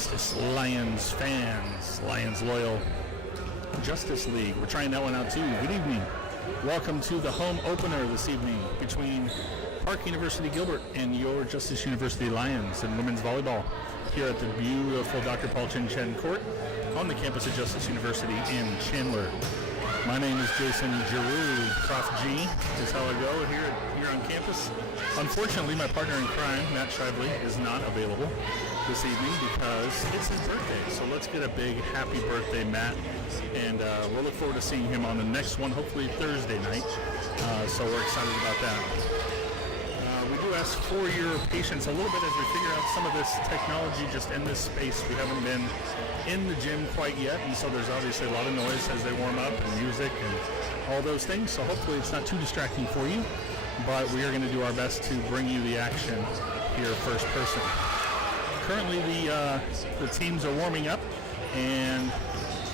Justice Lions fans, Lions loyal Justice League. We're trying that one out too. Good evening. Welcome to the home opener this evening between Park University Gilbert and your Justice University Lions in women's volleyball here at the beautiful Dr. Paul Chin Chen Court on the campus of Justice University in Chandler. My name is Jason Giroux. Prof G is how I go here on campus. Unfortunately, my partner in crime, Matt Shively, is not available this evening because it's his birthday. So let's get a big happy birthday, Matt. And we'll look forward to seeing him on the next one, hopefully Thursday night. So we're excited about that. We do ask for your patience a little bit as we figure out some of this technology just in this space. We haven't been in the gym quite yet, and so there's obviously a lot of noise as they warm up and music and all those things. So hopefully it's not too distracting for you, but we are going to do our best to bring you the action here first person. Currently the teams are warming up and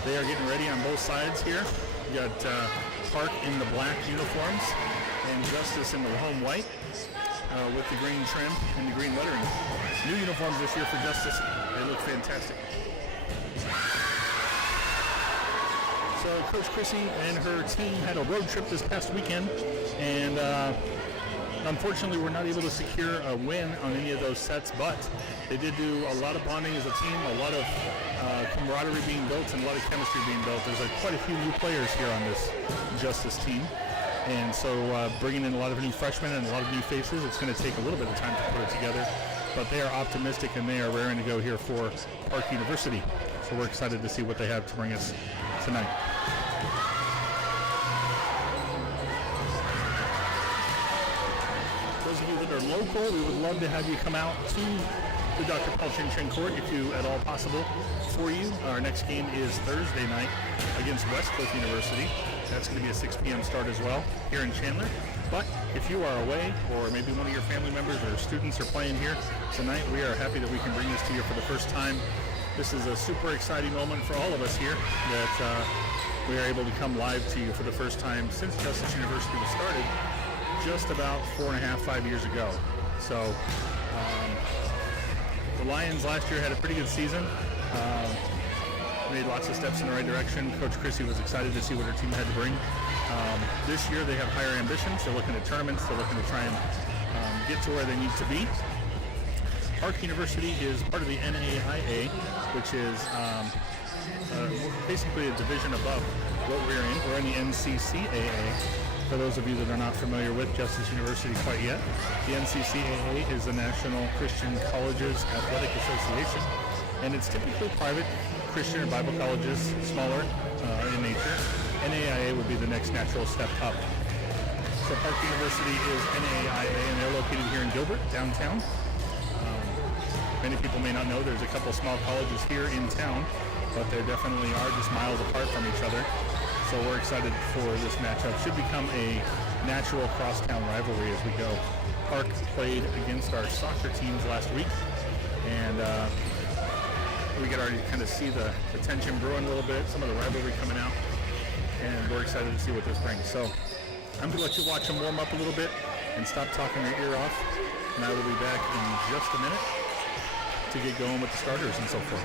they are getting ready on both sides here. We got Park in the black uniforms and Justice in the home white with the green trim and the green lettering. New uniforms this year for Justice. They look fantastic. So Coach Chrissy and her team had a road trip this past weekend, and unfortunately we're not able to secure a win on any of those sets, but they did do a lot of bonding as a team, a lot of camaraderie being built, and a lot of chemistry being built. There's quite a few new players here on this Justice team, and so bringing in a lot of new freshmen and a lot of new faces, it's going to take a little bit of time to put it together, but they are optimistic and they are raring to go here for Park University. So we're excited to see what they have to bring us tonight. Those of you that are local, we would love to have you come out to the Dr. Paul Chin Chen Court if you at all possible for you. Our next game is Thursday night against Westcliff University. That's going to be a 6 p.m. start as well here in Chandler. But if you are away or maybe one of your family members or students are playing here tonight, we are happy that we can bring this to you for the first time. This is a super exciting moment for all of us here that we are able to come live to you for the first time since Justice University was started just about 4.5, 5 years ago. So the Lions last year had a pretty good season. Made lots of steps in the right direction. Coach Chrissy was excited to see what her team had to bring. This year they have higher ambitions. They're looking at tournaments. They're looking to try and get to where they need to be. Park University is part of the NAIA, which is basically a division above what we're in. We're in the NCCAA. For those of you that are not familiar with Justice University quite yet, the NCCAA is the National Christian Colleges Athletic Association, and it's typically private Christian or Bible colleges, smaller in nature. NAIA would be the next natural step up. So Park University is NAIA, and they're located here in Gilbert, downtown. Many people may not know there's a couple small colleges here in town, but they definitely are just miles apart from each other. So we're excited for this matchup. Should become a natural crosstown rivalry as we go. Park played against our soccer teams last week, and we could already kind of see the tension brewing a little bit, some of the rivalry coming out, and we're excited to see what this brings. So I'm going to let you watch them warm up a little bit and stop talking your ear off, and I will be back in just a minute to get going with the starters and so forth.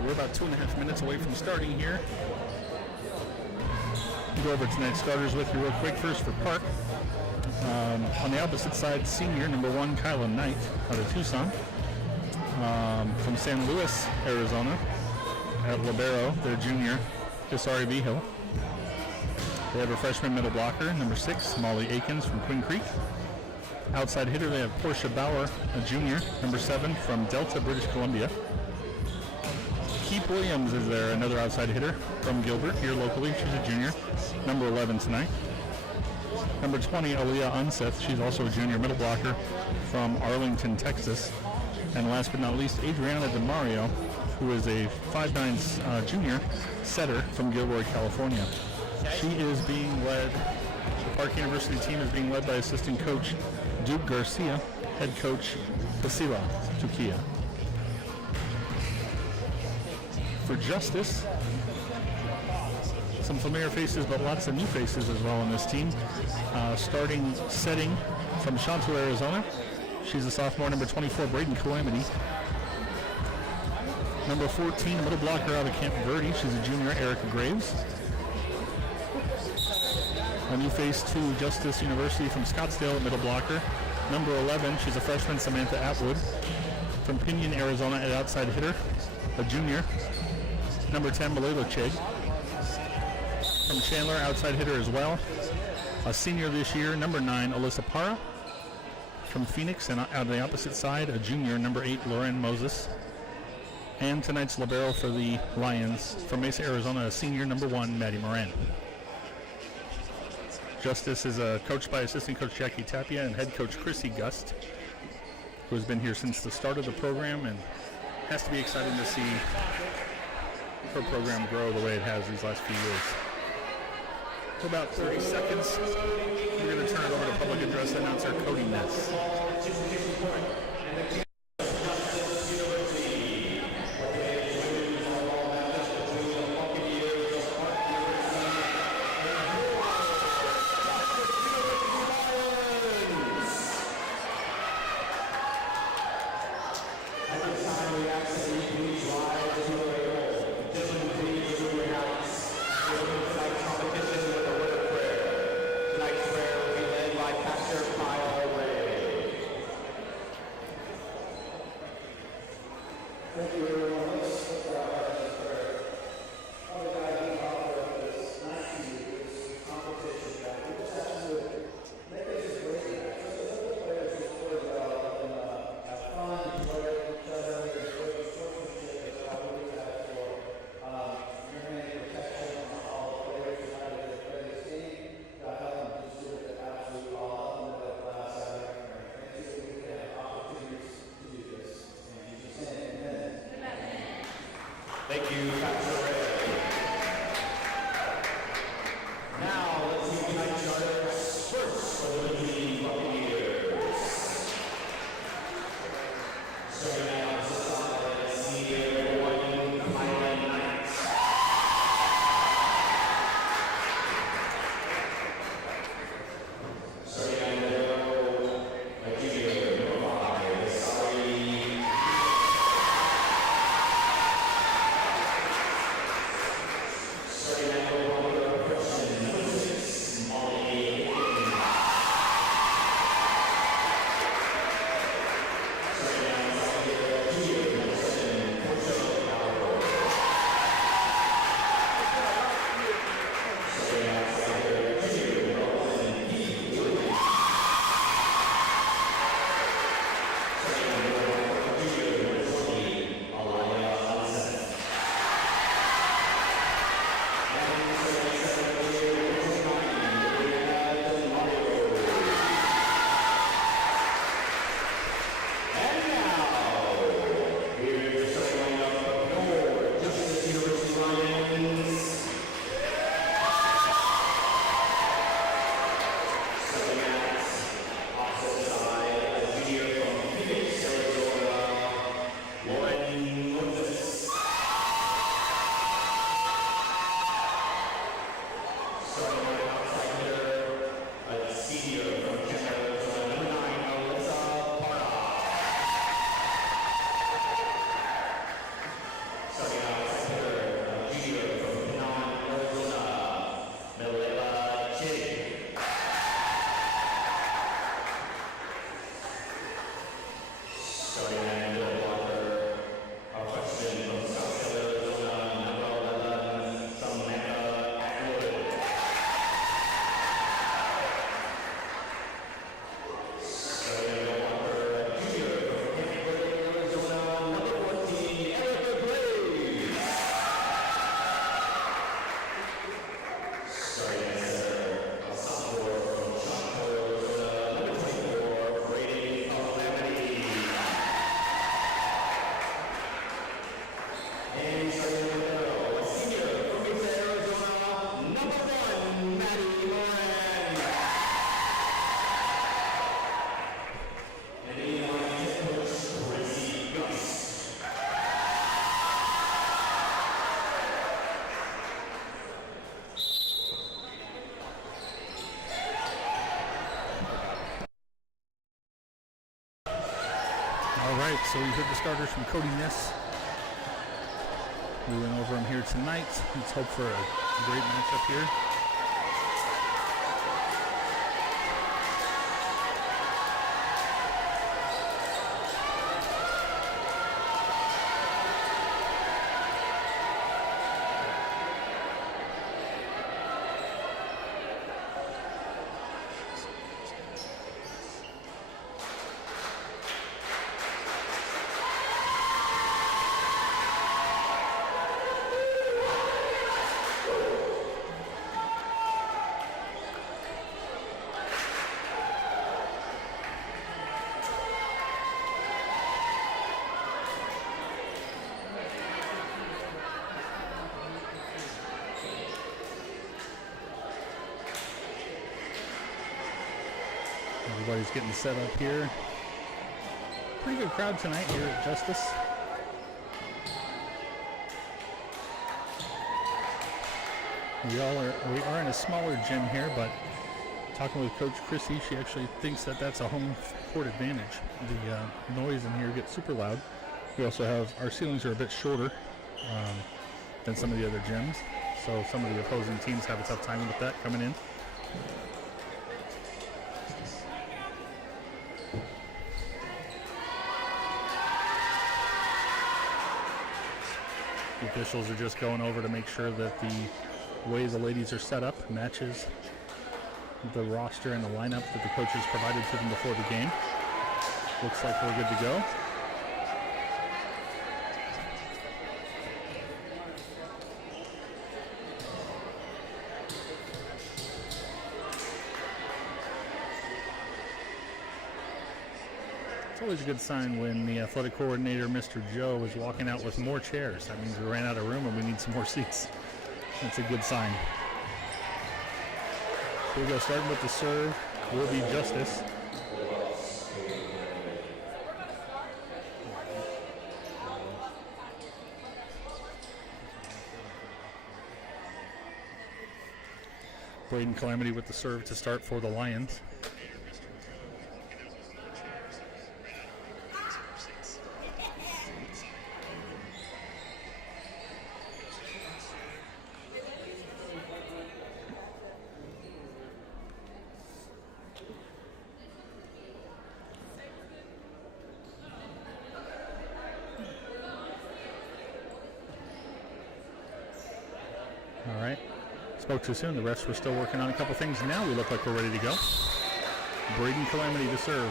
right, we're about 2.5 minutes away from starting here. Go over tonight's starters with you real quick. First for Park. On the opposite side, senior, number 1, Kyla Knight out of Tucson. From San Luis, Arizona. At Libero, their junior, Hisari Vigil. They have a freshman middle blocker, number 6, Molly Akins from Quinn Creek. Outside hitter, they have Portia Bauer, a junior, number 7, from Delta, British Columbia. Keith Williams is there, another outside hitter from Gilbert, here locally. She's a junior, number 11 tonight. Number 20, Aaliyah Unseth. She's also a junior middle blocker from Arlington, Texas. And last but not least, Adriana DeMario, who is a 5'9" junior setter from Gilroy, California. She is being led, the Park University team is being led by assistant coach Duke Garcia, head coach Pasila Tukia. For Justice, some familiar faces, but lots of new faces as well on this team. Starting setting from Chandler, Arizona. She's a sophomore, number 24, Braden Calamity. Number 14, a middle blocker out of Camp Verde. She's a junior, Erica Graves. A new face to Justice University from Scottsdale, a middle blocker. Number 11, she's a freshman, Samantha Atwood. From Pinion, Arizona, at outside hitter, a junior. Number 10, Malalo Cheg. From Chandler, outside hitter as well. A senior this year, number 9, Alyssa Parra. From Phoenix, and out of the opposite side, a junior, number 8, Lauren Moses. And tonight's libero for the Lions, from Mesa, Arizona, a senior, number 1, Maddie Moran. Justice is coached by assistant coach Jackie Tapia and head coach Chrissy Gust, who has been here since the start of the program, and has to be exciting to see her program grow the way it has these last few years. For about 30 seconds, we're going to turn it over to public address announcer Cody Ness. So we heard the starters from Cody Ness. We went over them here tonight. Let's hope for a great matchup here. Everybody's getting set up here. Pretty good crowd tonight here at Justice. We are in a smaller gym here, but talking with Coach Chrissy, she actually thinks that that's a home court advantage. The noise in here gets super loud. We also have, our ceilings are a bit shorter than some of the other gyms, so some of the opposing teams have a tough time with that coming in. The officials are just going over to make sure that the way the ladies are set up matches the roster and the lineup that the coaches provided to them before the game. Looks like we're good to go. It's always a good sign when the athletic coordinator, Mr. Joe, is walking out with more chairs. That means we ran out of room and we need some more seats. That's a good sign. Here we go, starting with the serve will be Justice. Braden Calamity with the serve to start for the Lions. All right. Spoke too soon. The refs were still working on a couple things. Now we look like we're ready to go. Braden Calamity to serve.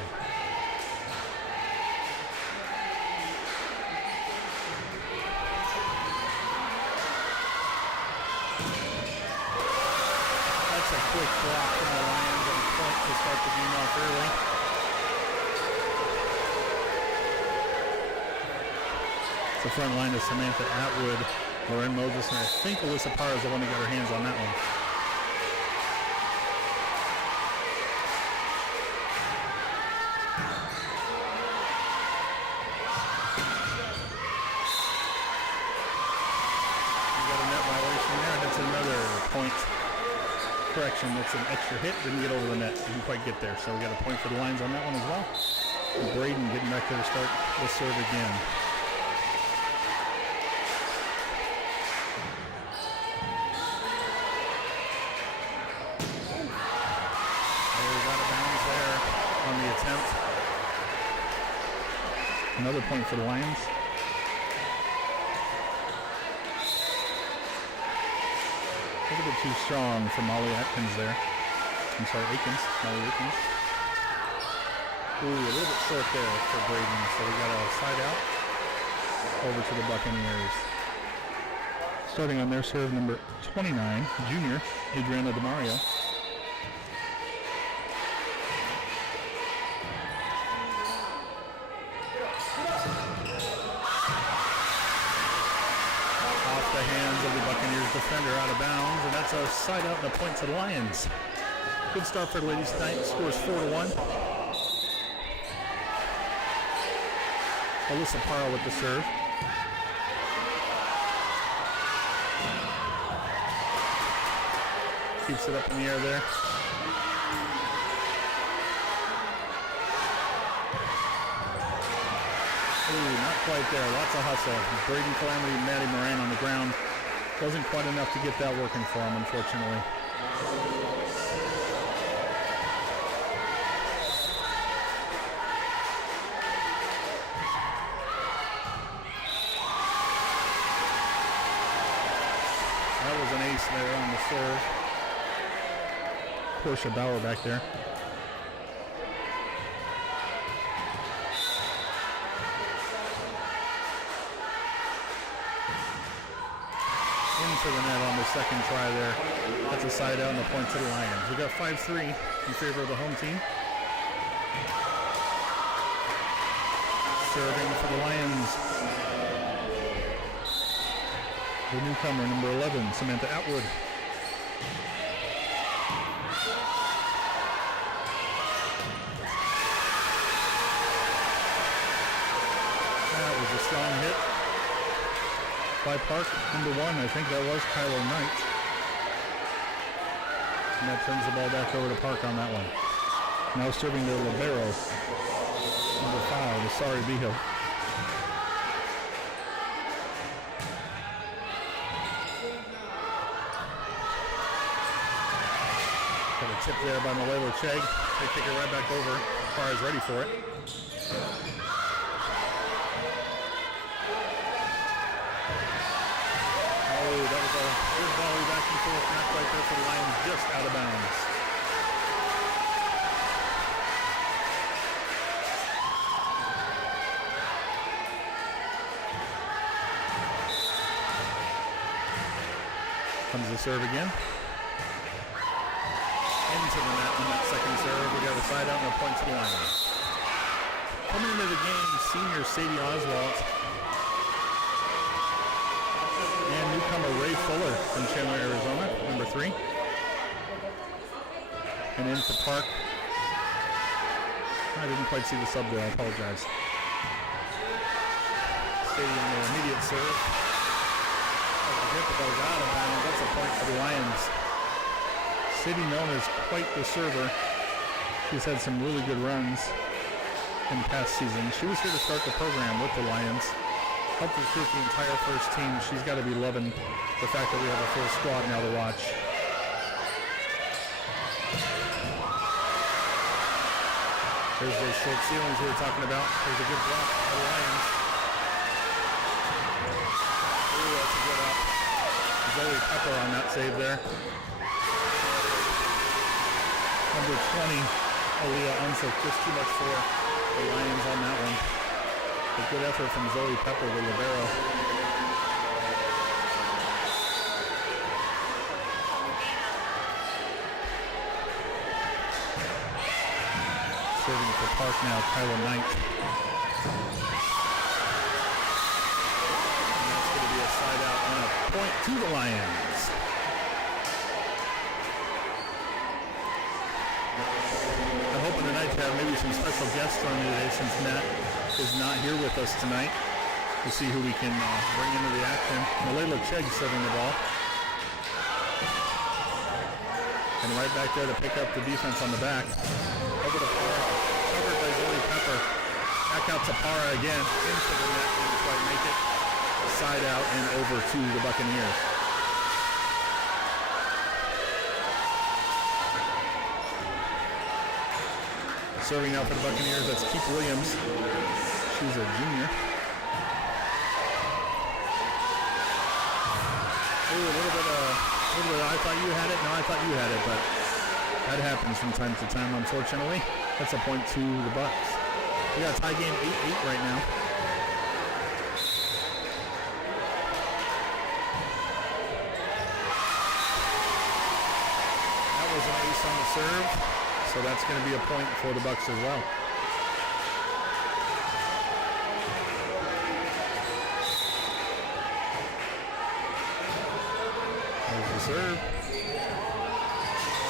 That's a quick block from the Lions on the point to start the game off early. It's the front line of Samantha Atwood, Lauren Moses, and I think Alyssa Parr is the one that got her hands on that one. We got a net violation there. That's another point. Correction, that's an extra hit. Didn't get over the net. Didn't quite get there. So we got a point for the Lions on that one as well. And Braden getting back there to start the serve again. Another point for the Lions. A little bit too strong for Molly Atkins there. I'm sorry, Akins. Molly Akins. Ooh, a little bit short there for Braden. So we got a side out over to the Buccaneers. Starting on their serve, number 29, junior, Adriana DeMario. the Buccaneers defender out of bounds, and that's a side out and a point to the Lions. Good start for the ladies tonight. Scores 4-1. Alyssa Parra with the serve. Keeps it up in the air there. Ooh, not quite there. Lots of hustle. Braden Calamity and Maddie Moran on the ground. Wasn't quite enough to get that working for him, unfortunately. That was an ace there on the serve. Portia Bauer back there. Into the net on the second try there. That's a side out and a point to the Lions. We got 5-3 in favor of the home team. Serving for the Lions. The newcomer, number 11, Samantha Atwood. That was a strong hit by Park, number 1. I think that was Kylo Knight. And that turns the ball back over to Park on that one. Now serving the libero, number 5, Asari Behill. Got a tip there by Malelo Chegg. They take it right back over. Parr is ready for it. Oh, that was a good volley back and forth. Not quite there for the Lions, just out of bounds. Comes the serve again. Into the net on that second serve. We got a side out and a point to the Lions. Coming into the game, senior Sadie Oswalt and newcomer Ray Fuller from Chandler, Arizona, number 3. And into Park. I didn't quite see the sub there, I apologize. Sadie on the immediate serve. Hit that was out of bounds. That's a point for the Lions. Sadie known as quite the server. She's had some really good runs in the past season. She was here to start the program with the Lions. Helped recruit the entire first team. She's got to be loving the fact that we have a full squad now to watch. There's those short ceilings we were talking about. There's a good block for the Lions. Ooh, that's a good up. Zoe Pepper on that save there. Number 20, Aaliyah Unsick, just too much for the Lions on that one. A good effort from Zoe Pepper, the libero. Serving for Park now, Kyla Knight. And that's going to be a side out and a point to the Lions. I'm hoping tonight to have maybe some special guests on today since Matt is not here with us tonight to see who we can bring into the action. Malelo Chegg serving the ball. And right back there to pick up the defense on the back. Over to Parra, covered by Zoe Pepper. Back out to Parra again, into the net, didn't quite make it. Side out and over to the Buccaneers. Serving out for the Buccaneers, that's Keith Williams. She's a junior. Ooh, a little bit, I thought you had it. No, I thought you had it, but that happens from time to time, unfortunately. That's a point to the Bucks. We got a tie game 8-8 right now. That was an ace on the serve. So that's going to be a point for the Bucks as well. serve.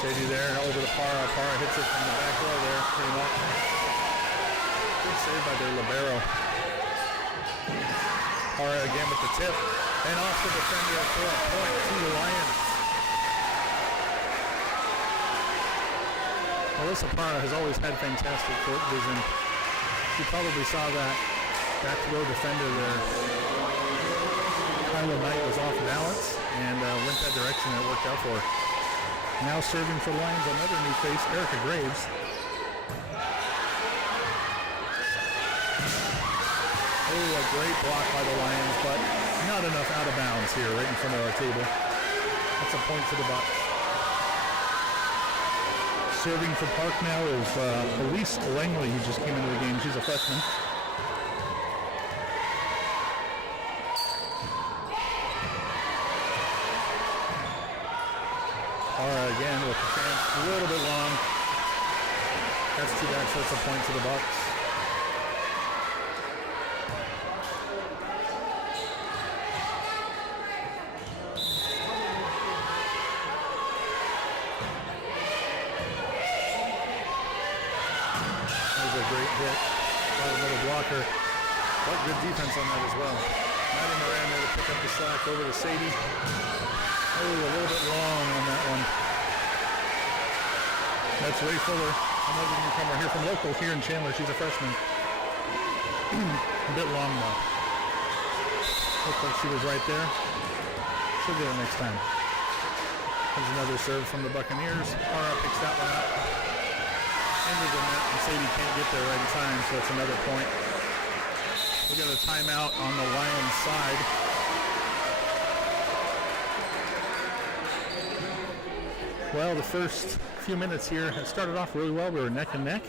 Sadie there over to Para. Para hits it from the back row there, pretty much. Good save by their libero. Para again with the tip. And off the defender for a point to the Lions. Melissa Para has always had fantastic court vision. You probably saw that back row defender there. Kyla Knight was off balance and went that direction and it worked out for her. Now serving for the Lions, another new face, Erica Graves. Oh, a great block by the Lions, but not enough out of bounds here right in front of our table. That's a point to the Bucks. Serving for Park now is Elise Langley, who just came into the game. She's a freshman. Again with the chance, a little bit long. That's too bad, so it's a point to the Bucks. Great hit by another blocker, but good defense on that as well. Maddie Moran there to pick up the slack over to Sadie. Oh, a little bit long on that one. That's Ray Fuller, another newcomer here from local here in Chandler. She's a freshman. A bit long though. Looked like she was right there. She'll get it next time. There's another serve from the Buccaneers. Ara picks that one up. Into the net, and Sadie can't get there right in time, so that's another point. We got a timeout on the Lions side. Well, the first few minutes here had started off really well. We were neck and neck,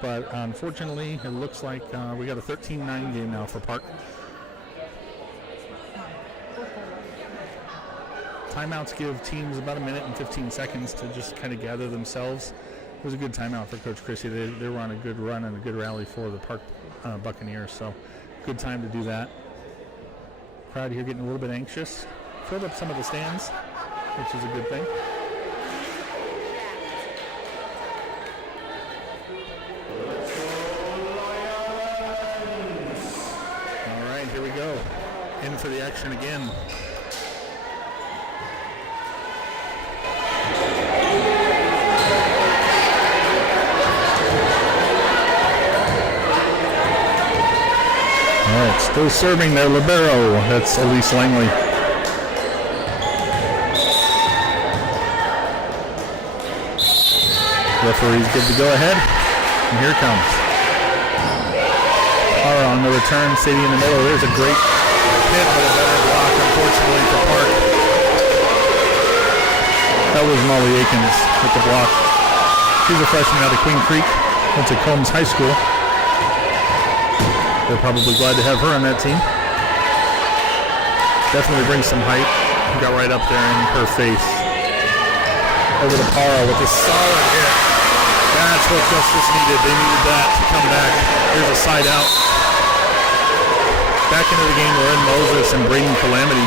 but unfortunately, it looks like we got a 13-9 game now for Park. Timeouts give teams about a minute and 15 seconds to just kind of gather themselves. It was a good timeout for Coach Chrissy. They were on a good run and a good rally for the Park Buccaneers, so good time to do that. Crowd here getting a little bit anxious. Filled up some of the stands, which is a good thing. All right, here we go. In for the action again. All right, still serving their libero. That's Elise Langley. Referee's good to go ahead. And here it comes. Ara on the return. Sadie in the middle. There's a great hit, but a better block, unfortunately, for Park. That was Molly Akins with the block. She's a freshman out of Queen Creek. Went to Combs High School. They're probably glad to have her on that team. Definitely brings some height. Got right up there in her face. Over to Para with a solid hit. That's what Justice needed. They needed that to come back. Here's a side out. Back into the game, Lauren Moses and Braden Calamity.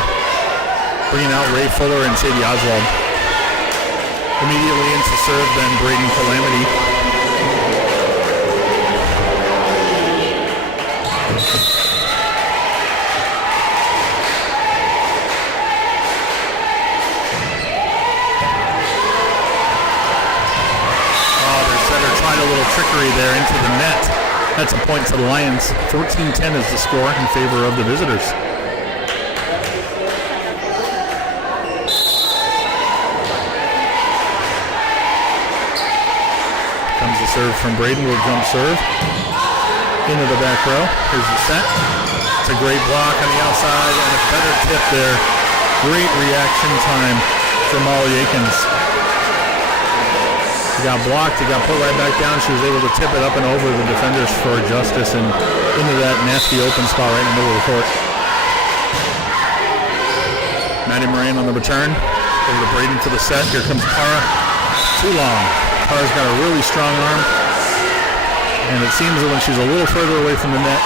Bringing out Ray Fuller and Sadie Oswald. Immediately into serve, then Braden Calamity. Tried a little trickery there into the net. That's a point to the Lions. 14-10 is the score in favor of the visitors. Comes the serve from Braden with jump serve. Into the back row. Here's the set. It's a great block on the outside and a better tip there. Great reaction time for Molly Akins. He got blocked, he got put right back down. She was able to tip it up and over the defenders for Justice and into that nasty open spot right in the middle of the court. Maddie Moran on the return. Over to Braden for the set. Here comes Para. Too long. Para's got a really strong arm. And it seems that when she's a little further away from the net,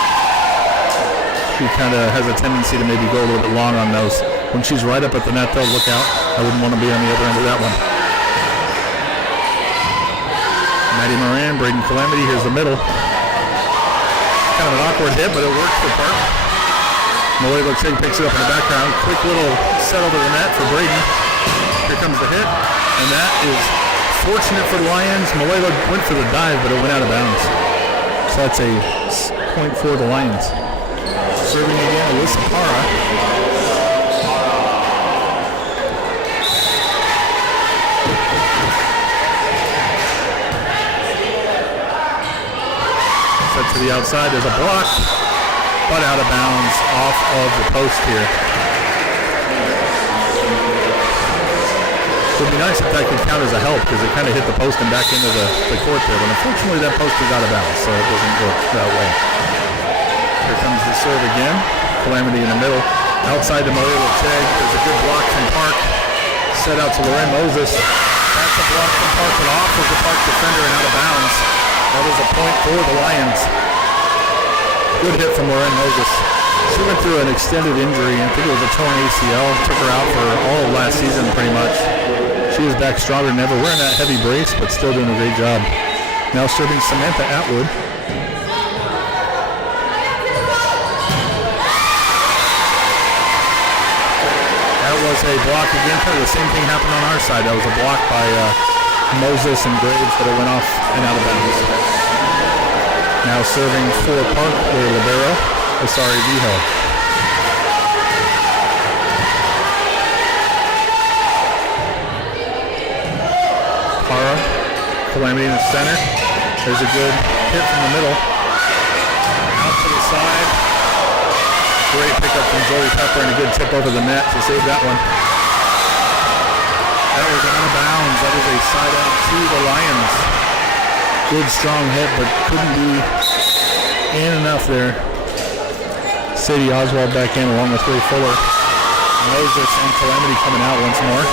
she kind of has a tendency to maybe go a little bit long on those. When she's right up at the net, though, look out. I wouldn't want to be on the other end of that one. Maddie Moran, Braden Calamity, here's the middle. Kind of an awkward hit, but it worked for Park. Malala Chig picks it up in the background. Quick little set over the net for Braden. Here comes the hit, and that is fortunate for the Lions. Malala went for the dive, but it went out of bounds. So that's a point for the Lions. Serving again, Alyssa Para. Set to the outside, there's a block, but out of bounds off of the post here. It would be nice if that could count as a help because it kind of hit the post and back into the court there, but unfortunately that post is out of bounds, so it doesn't work that way. Here comes the serve again. Calamity in the middle. Outside to Malala Chig. There's a good block from Park. Set out to Lorraine Moses. That's a block from Park, but off of the Park defender and out of bounds. That is a point for the Lions. Good hit from Lorraine Moses. She went through an extended injury. I think it was a torn ACL. Took her out for all of last season pretty much. She is back stronger than ever. Wearing that heavy brace, but still doing a great job. Now serving Samantha Atwood. That was a block again. Kind of the same thing happened on our side. That was a block by Moses and Graves, but it went off and out of bounds. Now serving for Park, their libero. Viho. Para, Calamity in the center. There's a good hit from the middle. Out to the side. Great pickup from Zoe Pepper and a good tip over the net to save that one. That was out of bounds. That is a side out to the Lions. Good strong hit, but couldn't be in enough there. Sadie Oswald back in along with Ray Fuller. Moses and Calamity coming out once more.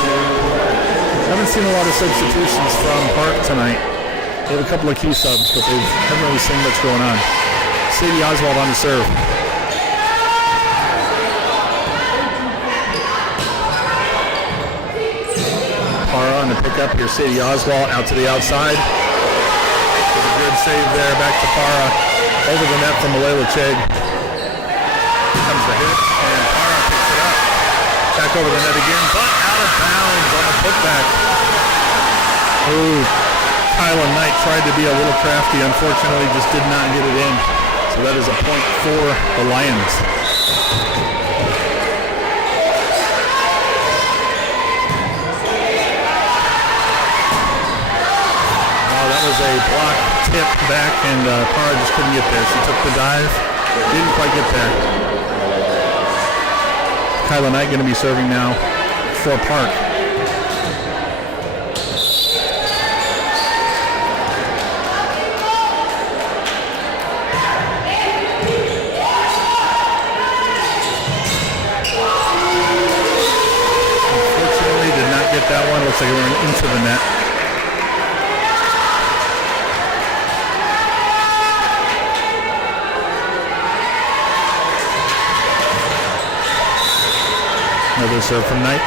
Haven't seen a lot of substitutions from Park tonight. They have a couple of key subs, but they haven't really seen what's going on. Sadie Oswald on the serve. Para on the pickup. Here's Sadie Oswald out to the outside. There's a good save there. Back to Para. Over the net from Malala Chig. Comes the hit, and Para picks it up. Back over the net again, but out of bounds on the putback. Ooh, Kyla Knight tried to be a little crafty. Unfortunately, just did not get it in. So that is a point for the Lions. That was a block tip back, and Para just couldn't get there. She took the dive, didn't quite get there. Kyla Knight going to be serving now for Park. Unfortunately, did not get that one. Looks like it went into the net. Another serve from Knight.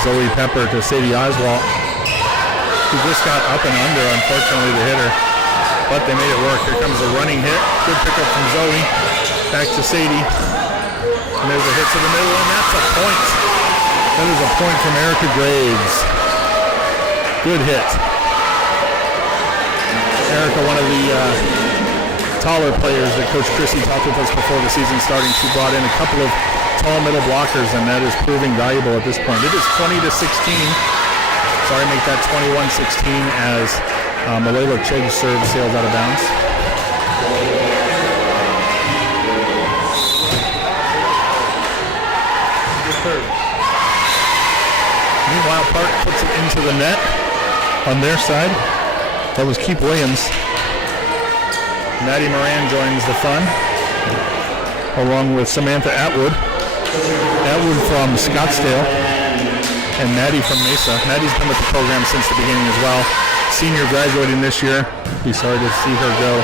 Zoe Pepper to Sadie Oswald, who just got up and under, unfortunately, the hitter. But they made it work. Here comes a running hit. Good pickup from Zoe. Back to Sadie. And there's a hit to the middle, and that's a point. That is a point from Erica Graves. Good hit. Erica, one of the taller players that Coach Chrissy talked with us before the season starting. She brought in a couple of tall middle blockers, and that is proving valuable at this point. It is 20-16. Sorry, make that 21-16 as Malala Chig serve sails out of bounds. Meanwhile, Park puts it into the net on their side. That was Keith Williams. Maddie Moran joins the fun, along with Samantha Atwood. Atwood from Scottsdale, and Maddie from Mesa. Maddie's been with the program since the beginning as well. Senior graduating this year. Be sorry to see her go.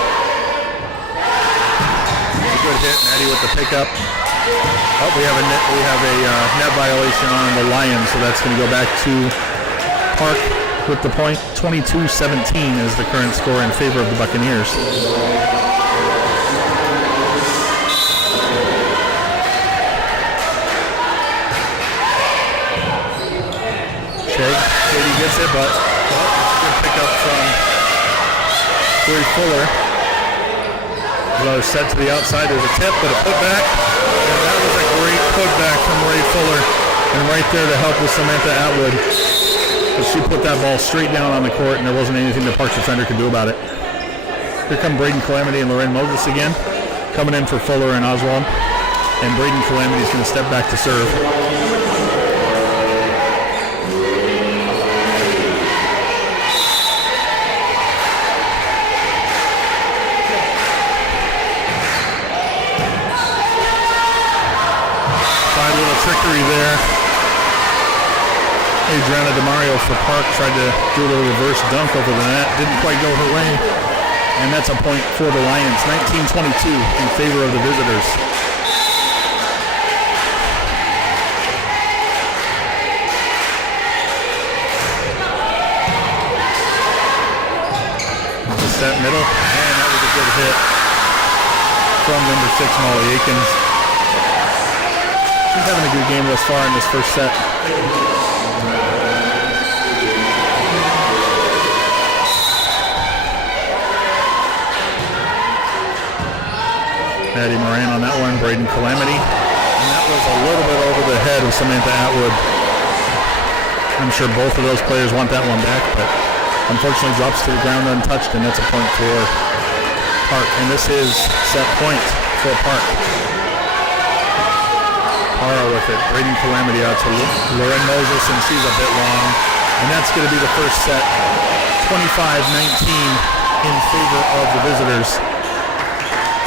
It's a good good hit. Maddie with the pickup. Oh, we have a net violation on the Lions, so that's going to go back to Park with the point. 22-17 is the current score in favor of the Buccaneers. Shady gets it, but good pickup from Ray Fuller. Another set to the outside. There's a tip, but a putback. And that was a great putback from Ray Fuller. And right there to help with Samantha Atwood. But she put that ball straight down on the court, and there wasn't anything the Parks defender could do about it. Here come Braden Calamity and Lorraine Moses again, coming in for Fuller and Oswald. And Braden Calamity is going to step back to serve. Trickery there. Adriana DeMario for Park tried to do a little reverse dunk over the net. Didn't quite go her way. And that's a point for the Lions. 19-22 in favor of the visitors. The set middle. And that was a good hit from number 6, Molly Aikens. She's having a good game thus far in this first set. Maddie Moran on that one, Braden Calamity. And that was a little bit over the head of Samantha Atwood. I'm sure both of those players want that one back, but unfortunately drops to the ground untouched, and that's a point for Park. And this is set point for Park. Hara with it. Braden Calamity out to Lauren Moses, and she's a bit long. And that's going to be the first set. 25-19 in favor of the visitors.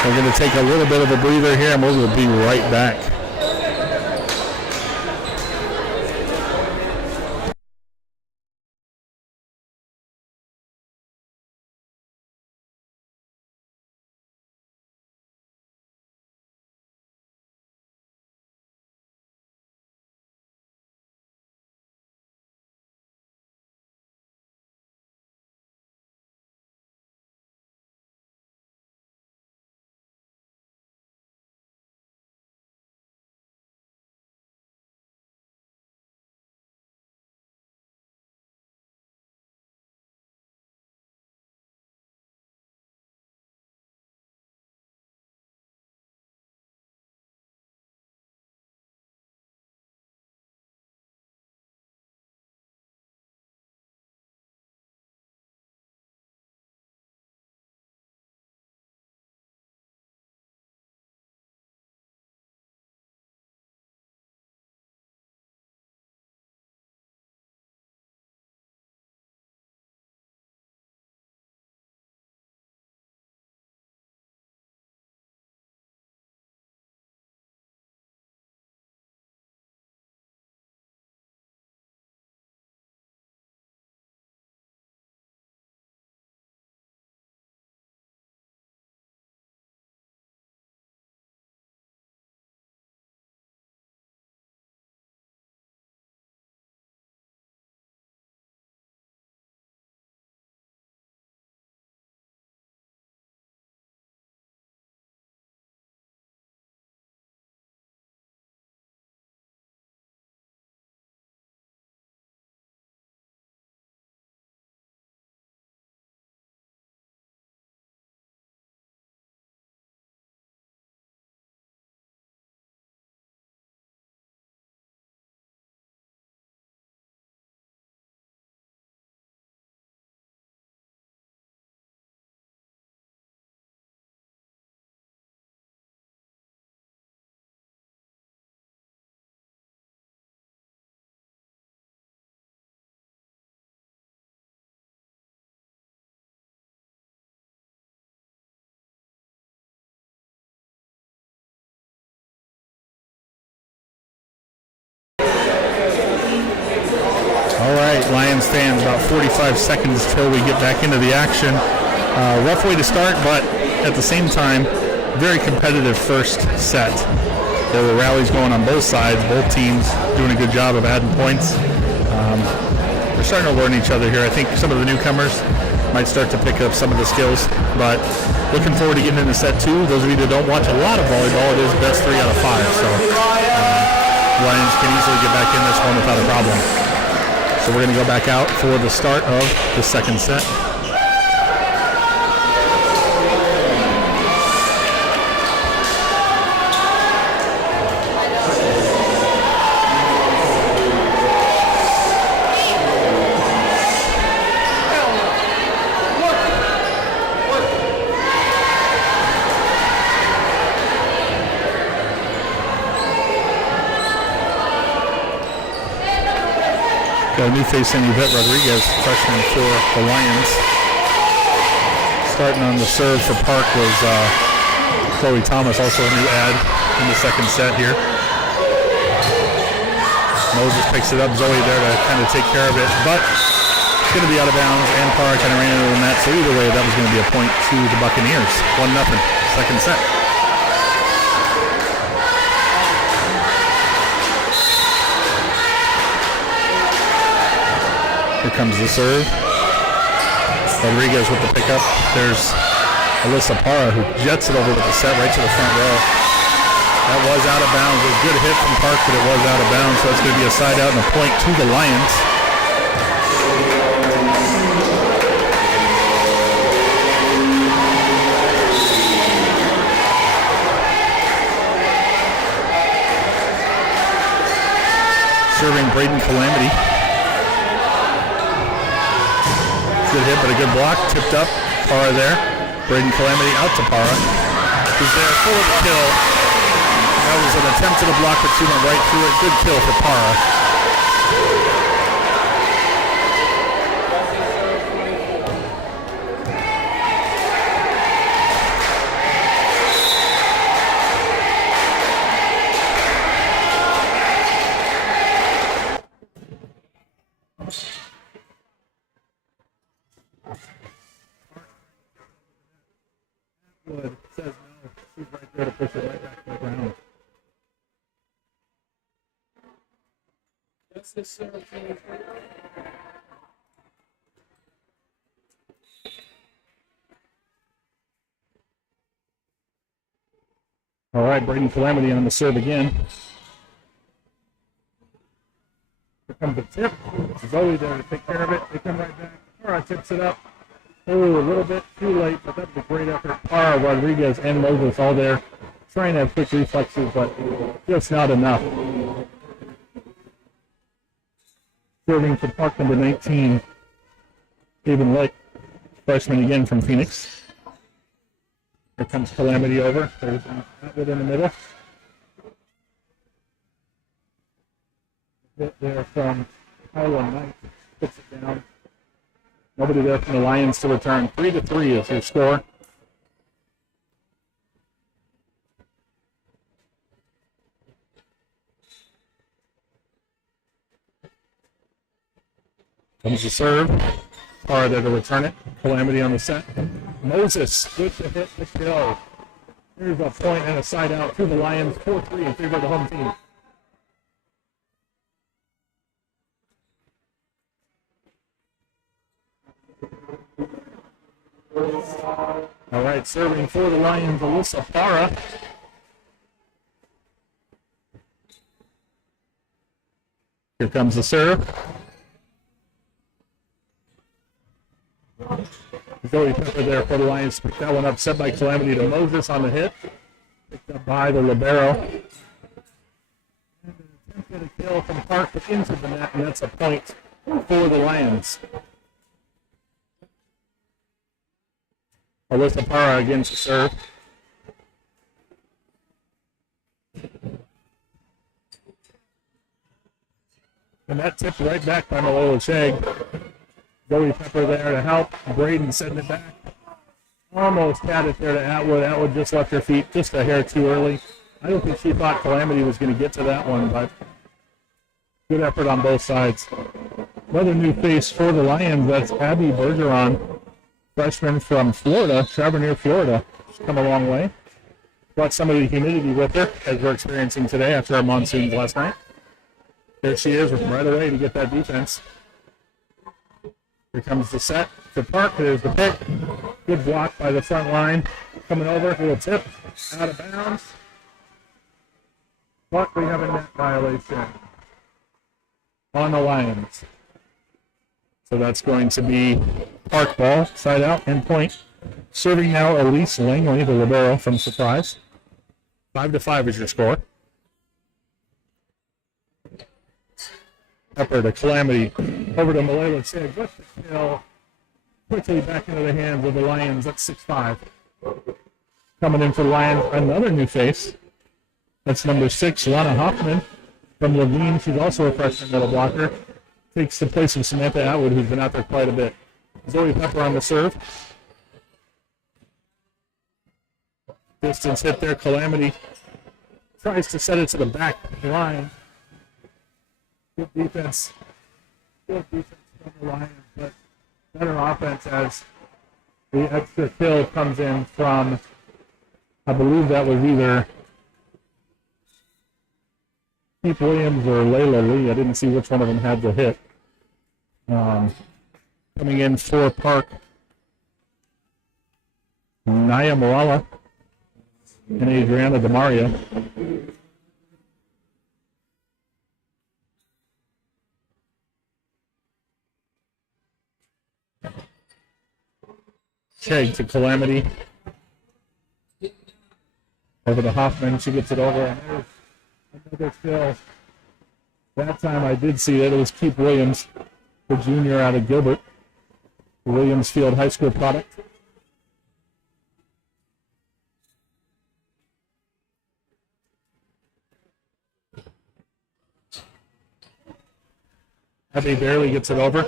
We're going to take a little bit of a breather here, and we'll be right back. All right, Lions fans, about 45 seconds till we get back into the action. Rough way to start, but at the same time, very competitive first set. There were rallies going on both sides, both teams doing a good job of adding points. We're starting to learn each other here. I think some of the newcomers might start to pick up some of the skills, but looking forward to getting into set 2. Those of you that don't watch a lot of volleyball, it is best 3 out of 5, so Lions can easily get back in this one without a problem. So we're going to go back out for the start of the second set. Got a new face in Yvette Rodriguez, freshman for the Lions. Starting on the serve for Park was Chloe Thomas, also a new add in the second set here. Moses picks it up, Zoe there to kind of take care of it, but it's going to be out of bounds, and Park kind of ran into the net, so either way that was going to be a point to the Buccaneers. 1-0, second set. Here comes the serve. Rodriguez with the pickup. There's Alyssa Parra who jets it over with the set right to the front row. That was out of bounds. A good hit from Park, but it was out of bounds, so it's going to be a side out and a point to the Lions. Serving Braden Calamity. Good hit, but a good block. Tipped up. Parra there. Braden Calamity out to Parra. He's there for the kill. That was an attempt at a block, but she went right through it. Good kill for Parra. Says no. She's right there to push it right back to the ground. That's the serve. All right, Braden Calamity on the serve again. Here comes the tip. Zoe there to take care of it. They come right back. Parra tips it up. Oh, a little bit too late, but that was a great effort. Parra, Rodriguez, and Moses all there trying to have quick reflexes, but just not enough. Serving for Park number 19, Haven Lake, freshman again from Phoenix. Here comes Calamity over. There's an outlet in the middle. Hit there from Kyla Knight. Puts it down. Nobody there from the Lions to return. 3-3 is your score. Comes the serve. Parra there to return it. Calamity on the set. Moses with the hit, the kill. Here's a point and a side out to the Lions. 4-3 in favor of the home team. All right, serving for the Lions, Alyssa Parra. Here comes the serve. Zoe Pepper there for the Lions. Picked that one up, set by Calamity to Moses on the hit. Picked up by the libero. And an attempt at a kill from Park, but into the net, and that's a point for the Lions. Alyssa Parra again to serve. And that tipped right back by Malola Chegg. Zoe Pepper there to help. Braden setting it back. Almost had it there to Atwood. Atwood just left her feet just a hair too early. I don't think she thought Calamity was going to get to that one, but good effort on both sides. Another new face for the Lions, that's Abby Bergeron, freshman from Florida, Chavernier, Florida. She's come a long way. brought some of the humidity with her, as we're experiencing today after our monsoons last night. There she is right away to get that defense. Here comes the set to Park. There's the pick. Good block by the front line. Coming over, little tip, out of bounds. But we have a net violation on the Lions. So that's going to be Park ball, side out, and point. Serving now Elise Langley, the libero from Surprise. 5-5 is your score. Pepper to Calamity. Over to Malayla Sig with the kill. Quickly back into the hands of the Lions. That's 6-5. Coming in for the Lions, another new face. That's number 6, Lana Hoffman from Levine. She's also a freshman middle blocker. Takes the place of Samantha Atwood, who's been out there quite a bit. Zoe Pepper on the serve. Distance hit there. Calamity tries to set it to the back line. Good defense. Good defense from the Lions, but better offense as the extra kill comes in from, I believe that was either Keith Williams or Layla Lee. I didn't see which one of them had the hit. Coming in for Park, Naya Morala and Adriana DeMaria. Keg to Calamity. Over to Hoffman. She gets it over. And there's another kill. That time I did see it. It was Keith Williams, the junior out of Gilbert, the Williams Field High School product. Abby barely gets it over.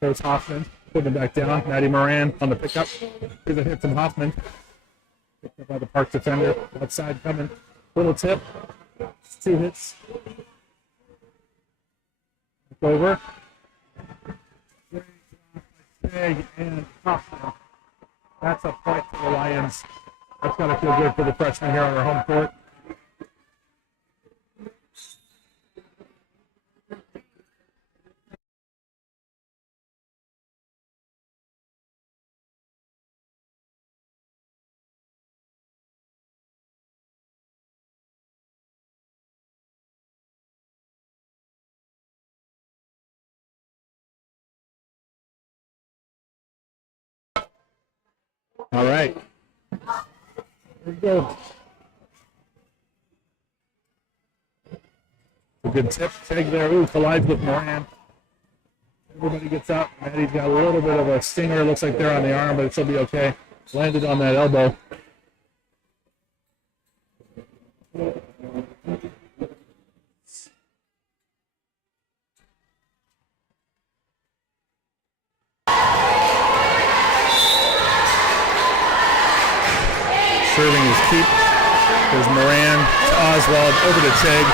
There's Hoffman. Putting it back down. Maddie Moran on the pickup. Here's a hit from Hoffman. Picked up by the Park defender. Outside coming. Little tip. 2 hits. Over. Big and Hoffman. That's a point for the Lions. That's going to feel good for the freshman here on our home court. All right. Here we go. A good tip. Tag there. Ooh, collides with Moran. Everybody gets up. Maddie's got a little bit of a stinger. Looks like they're on the arm, but she'll be okay. Landed on that elbow. Serving is Keep. There's Moran to Oswald, over to Teg.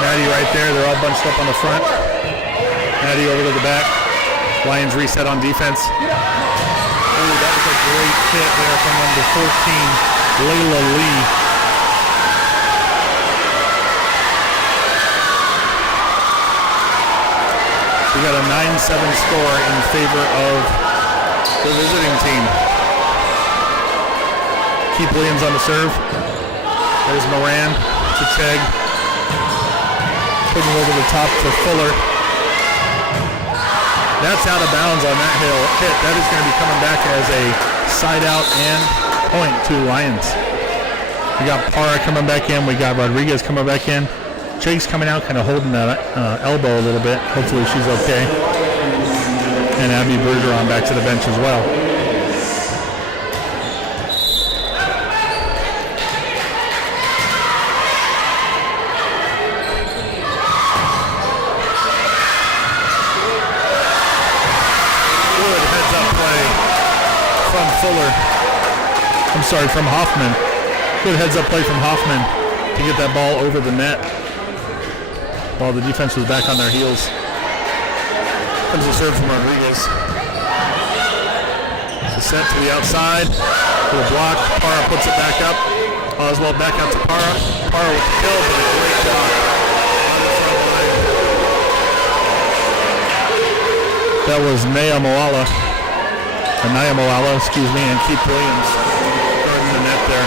Maddie right there. They're all bunched up on the front. Maddie over to the back. Lions reset on defense. Ooh, that was a great hit there from number 14, Layla Lee. We got a 9-7 score in favor of the visiting team. Keith Williams on the serve. There's Moran to Teg. Putting over the top to Fuller. That's out of bounds on that hit. That is going to be coming back as a side out and point to Lions. We got Parra coming back in. We got Rodriguez coming back in. Jake's coming out, kind of holding that elbow a little bit. Hopefully she's okay. And Abby Bergeron back to the bench as well. From Hoffman. Good heads-up play from Hoffman to get that ball over the net while the defense was back on their heels. Comes a serve from Rodriguez. The set to the outside. For the block, Parra puts it back up. Oswald back out to Parra. Parra with the kill, but a great block. That was Naya Moala, and Keith Williams guarding the net there.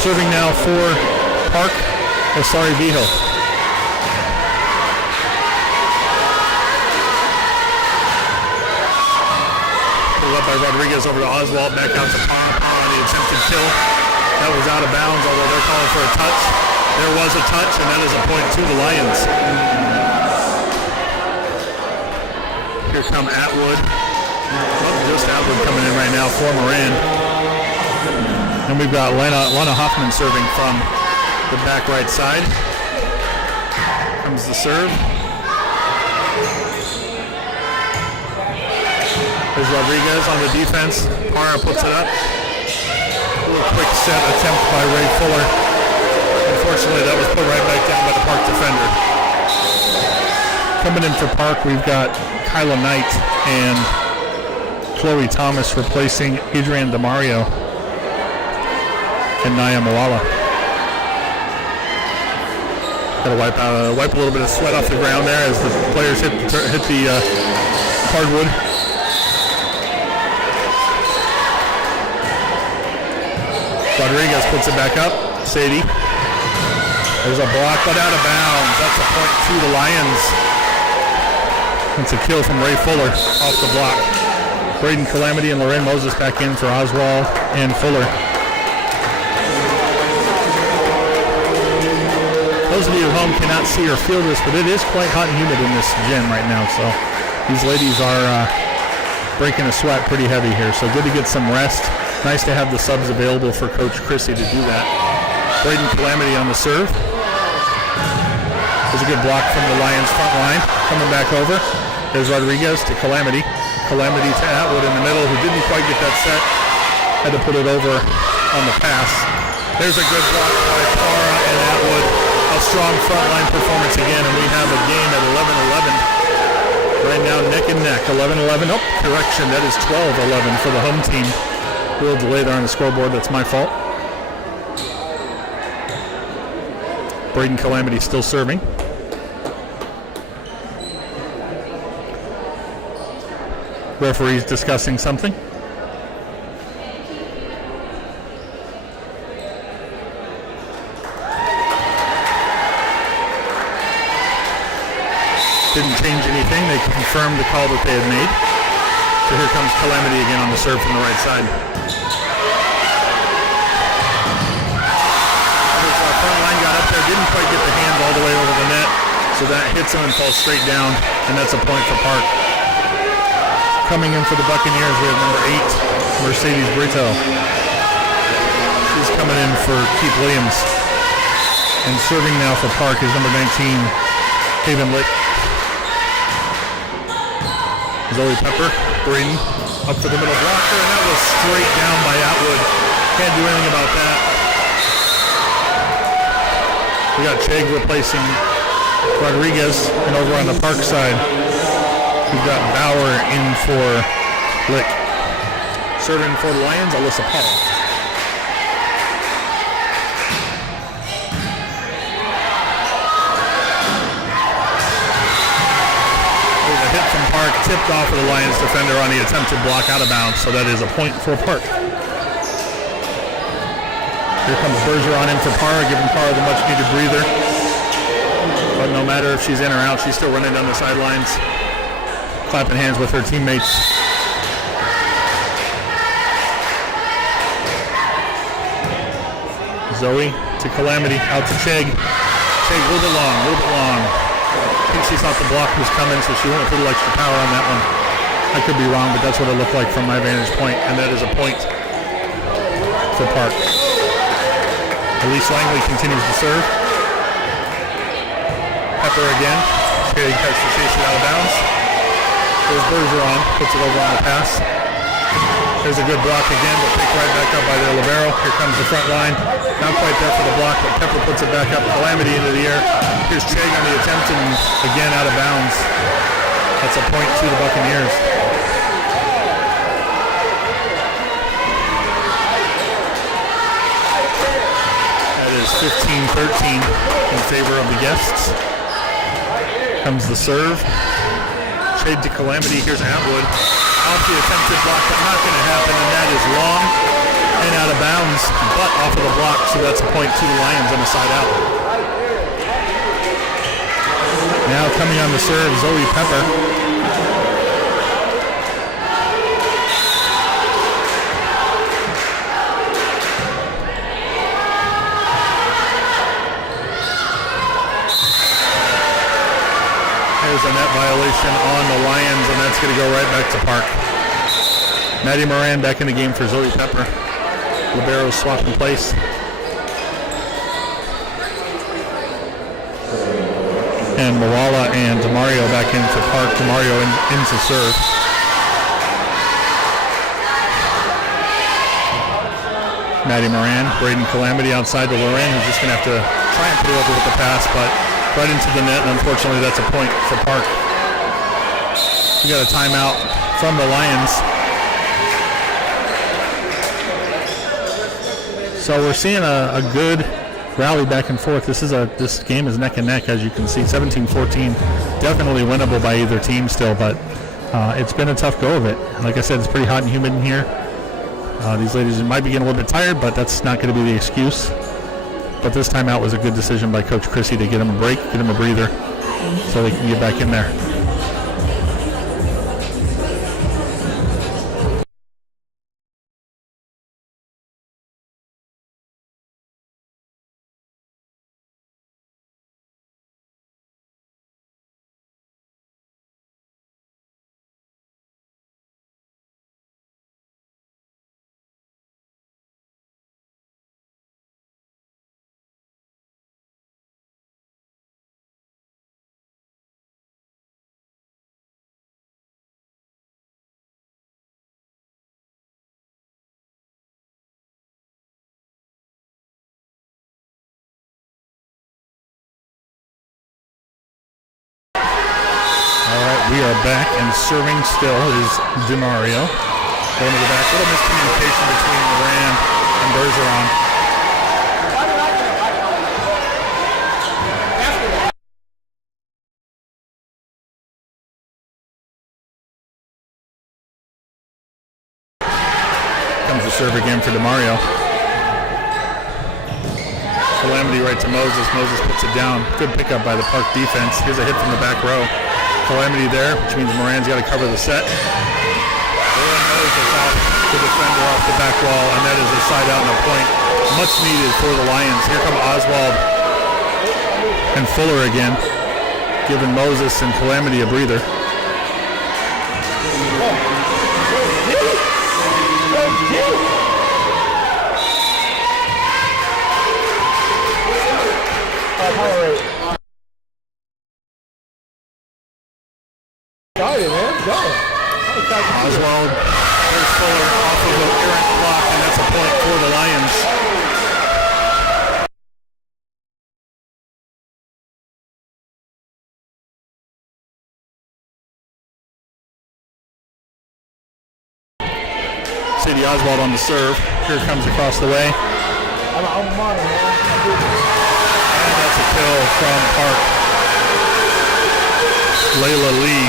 Serving now for Park, Osari Vigil. Pulled up by Rodriguez over to Oswald, back out to Parra on the attempted kill. That was out of bounds, although they're calling for a touch. There was a touch, and that is a point to the Lions. Here come Atwood. Just Atwood coming in right now for Moran. And we've got Lena Hoffman serving from the back right side. Comes the serve. There's Rodriguez on the defense. Parra puts it up. Quick set attempt by Ray Fuller. Unfortunately, that was put right back down by the Park defender. Coming in for Park, we've got Kyla Knight and Chloe Thomas replacing Adrienne DeMario and Naya Moala. Got to wipe a little bit of sweat off the ground there as the players hit the hardwood. Rodriguez puts it back up. Sadie. There's a block, but out of bounds. That's a point to the Lions. It's a kill from Ray Fuller off the block. Braden Calamity and Lorraine Moses back in for Oswald and Fuller. Those of you at home cannot see or feel this, but it is quite hot and humid in this gym right now. So these ladies are breaking a sweat pretty heavy here. So good to get some rest. Nice to have the subs available for Coach Chrissy to do that. Braden Calamity on the serve. There's a good block from the Lions front line. Coming back over. There's Rodriguez to Calamity. Calamity to Atwood in the middle, who didn't quite get that set. Had to put it over on the pass. There's a good block by Parra and Atwood. A strong front line performance again, and we have a game at 11-11. Right now, neck and neck. 11-11. Oh, correction. That is 12-11 for the home team. A little delay there on the scoreboard. That's my fault. Braden Calamity still serving. Referee's discussing something. Didn't change anything. They confirmed the call that they had made. So here comes Calamity again on the serve from the right side. Front line got up there, didn't quite get the hands all the way over the net, so that hits him and falls straight down, and that's a point for Park. Coming in for the Buccaneers, we have number 8, Mercedes Brito. She's coming in for Keith Williams. And serving now for Park is number 19, Haven Lick. Zoe Pepper, Braden, up for the middle blocker, and that was straight down by Atwood. Can't do anything about that. We got Chegg replacing Rodriguez, and over on the Park side, we've got Bauer in for Lick. Serving for the Lions, Alyssa Paul. Park tipped off of the Lions defender on the attempted block out of bounds, so that is a point for Park. Here comes Bergeron in for Parra, giving Parra the much-needed breather. But no matter if she's in or out, she's still running down the sidelines, clapping hands with her teammates. Zoe to Calamity, out to Chegg. Chegg a little bit long. I think she thought the block was coming, so she went with a little extra power on that one. I could be wrong, but that's what it looked like from my vantage point, and that is a point for Park. Elise Langley continues to serve. Pepper again. Chegg has to chase it out of bounds. There's Bergeron, puts it over on the pass. There's a good block again, but picked right back up by their libero. Here comes the front line. Not quite there for the block, but Pepper puts it back up. Calamity into the air. Here's Chegg on the attempt, and again out of bounds. That's a point to the Buccaneers. is 15-13 in favor of the guests. Comes the serve. Trade to Calamity. Here's Atwood. Off the attempted block, but not going to happen, and that is long and out of bounds, but off of the block, so that's a point to the Lions on the side out. Now coming on the serve, Zoe Pepper. There's a net violation on the Lions, and that's going to go right back to Park. Maddie Moran back in the game for Zoe Pepper. Libero swapping place. And Malala and DeMario back in for Park. DeMario into serve. Maddie Moran, Braden Calamity outside to Loren, who's just going to have to try and put it over with the pass, but right into the net, and unfortunately that's a point for Park. We got a timeout from the Lions. So we're seeing a good rally back and forth. This game is neck and neck, as you can see. 17-14, definitely winnable by either team still, but it's been a tough go of it. Like I said, it's pretty hot and humid in here. These ladies might be getting a little bit tired, but that's not going to be the excuse. But this timeout was a good decision by Coach Chrissy to get them a break, get them a breather, so they can get back in there. We are back, and serving still is DeMario. Going to the back. Little miscommunication between Moran and Bergeron. Comes the serve again for DeMario. Calamity right to Moses. Moses puts it down. Good pickup by the Park defense. Here's a hit from the back row. Calamity there, which means Moran's got to cover the set. Moses off the defender off the back wall, and that is a side out and a point. Much needed for the Lions. Here come Oswald and Fuller again, giving Moses and Calamity a breather. Oswald, there's Fuller off of the errant block, and that's a point for the Lions. Sadie Oswald on the serve. Here comes across the way. And that's a kill from Park. Layla Lee.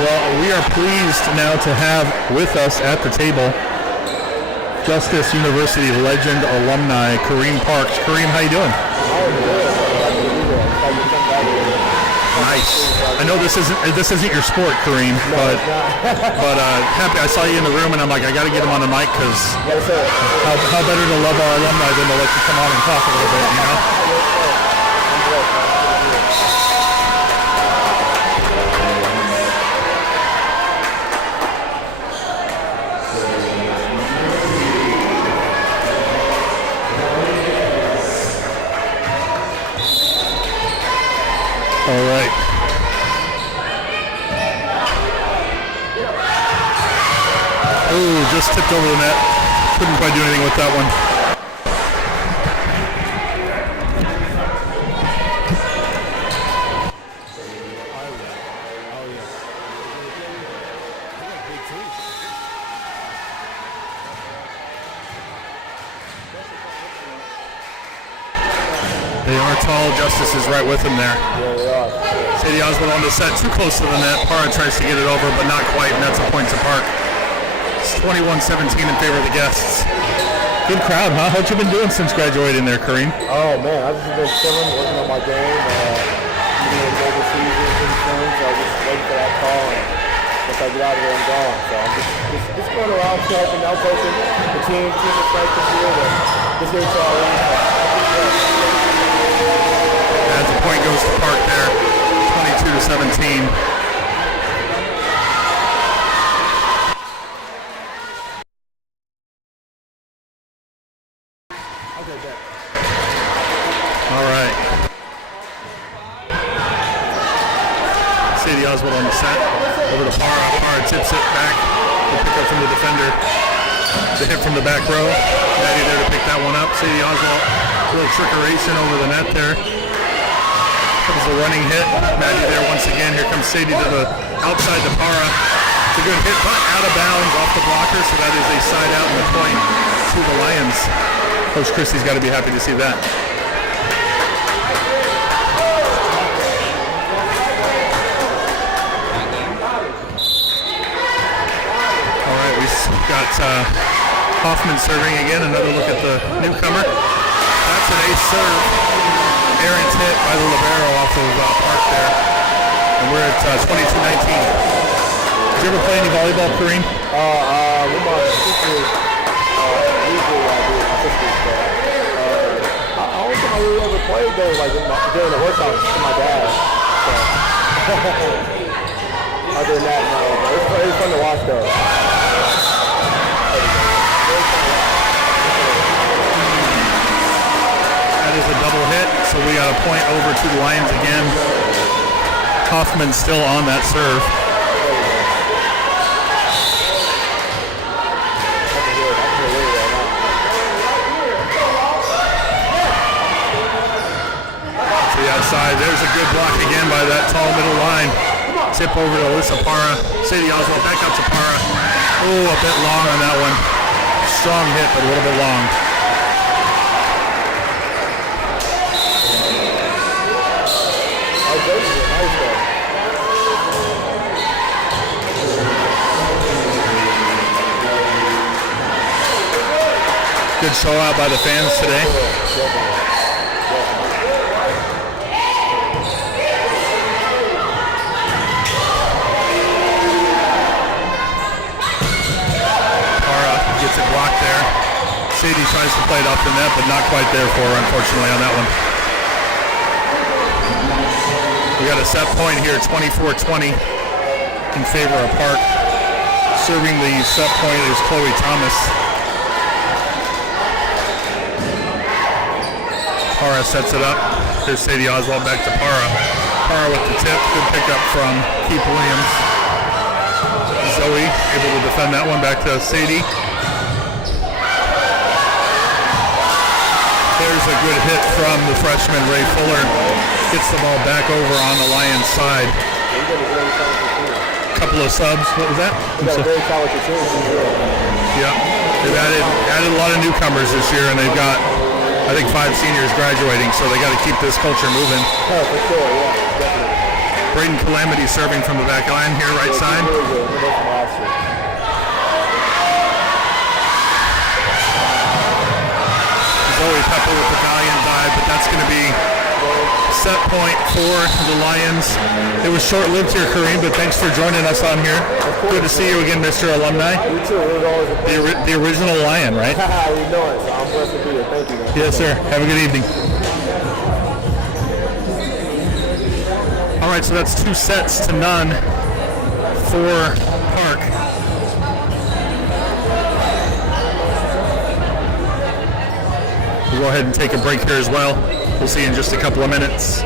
Well, we are pleased now to have with us at the table Justice University legend alumni Kareem Parks. Kareem, how you doing? Nice. I know this isn't your sport, Kareem, but happy I saw you in the room, and I'm like, I got to get him on the mic because how better to love our alumni than to let you come on and talk a little bit, you know? All right. Ooh, just tipped over the net. Couldn't quite do anything with that one. They are tall. Justice is right with them there. Yeah, they are. Sadie Oswald on the set, too close to the net. Parra tries to get it over, but not quite, and that's a point to Park. It's 21-17 in favor of the guests. Good crowd, huh? What you been doing since graduating there, Kareem? Oh man, I've just been chilling, working on my game. Meeting overseas pretty soon, so I just waiting for that call. And once I get out of there, I'm gone. So I'm just going around, helping out, coaching the team is strength this year. But just here to our As the point goes to Park there, 22-17. All right. Sadie Oswald on the set. Over to Parra. Parra tips it back. The pick up from the defender. The hit from the back row. Maddie there to pick that one up. Sadie Oswald, a little trickeration over the net there. Comes the running hit. Maddie there once again. Here comes Sadie to the outside to Parra. It's a good hit, but out of bounds off the blocker, so that is a side out and a point to the Lions. Coach Christie's got to be happy to see that. All right, we've got Hoffman serving again. Another look at the newcomer. That's an ace serve. Errant hit by the libero off of Park there. And we're at 22-19. Did you ever play any volleyball, Kareem? With my sisters, usually I do with my sisters, but I don't think I really ever played though, like during the workouts with my dad. So. Other than that, no. It was fun to watch though. That is a double hit, so we got a point over to the Lions again. Hoffman still on that serve. Outside. There's a good block again by that tall middle line. Tip over to Alyssa Parra. Sadie Oswald back up to Parra. Oh, a bit long on that one. Strong hit, but a little bit long. Good show out by the fans today. Gets it blocked there. Sadie tries to play it off the net, but not quite there for her, unfortunately, on that one. We got a set point here, 24-20 in favor of Park. Serving the set point is Chloe Thomas. Parra sets it up. Here's Sadie Oswald back to Parra. Parra with the tip. Good pickup from Keith Williams. Zoe able to defend that one back to Sadie. There's a good hit from the freshman Ray Fuller. Gets the ball back over on the Lions side. Couple of subs. What was that? Yeah. They've added a lot of newcomers this year, and they've got, I think, 5 seniors graduating, so they got to keep this culture moving. Oh, for sure, yeah, definitely. Braden Calamity serving from the back line here, right side. Zoe Pepper with the valiant dive, but that's going to be set point for the Lions. It was short-lived here, Kareem, but thanks for joining us on here. Good to see you again, Mr. Alumni. You too. It was always a pleasure. The original Lion, right? You know it, so I'm blessed to be here. Thank you, man. Yes, sir. Have a good evening. All right, so that's 2 sets to none for Park. We'll go ahead and take a break here as well. We'll see you in just a couple of minutes.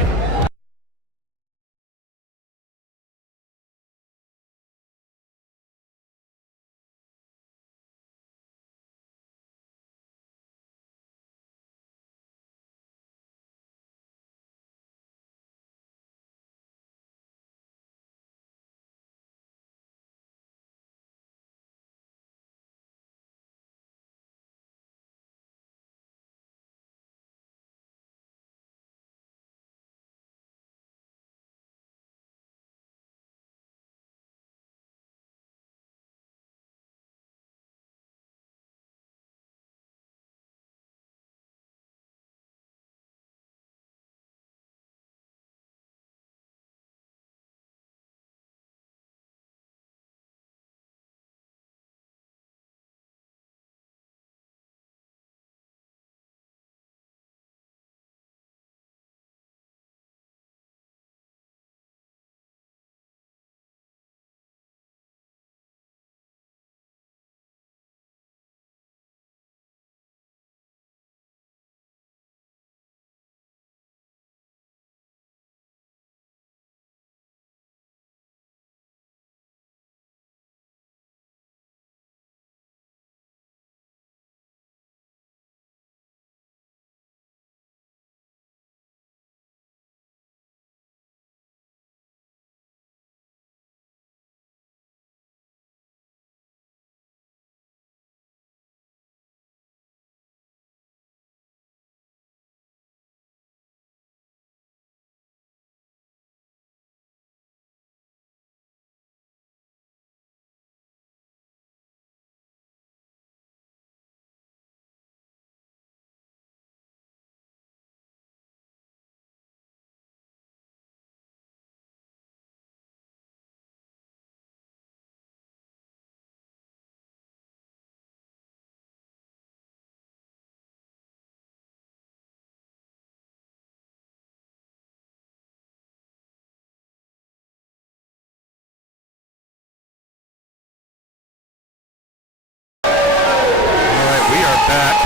back.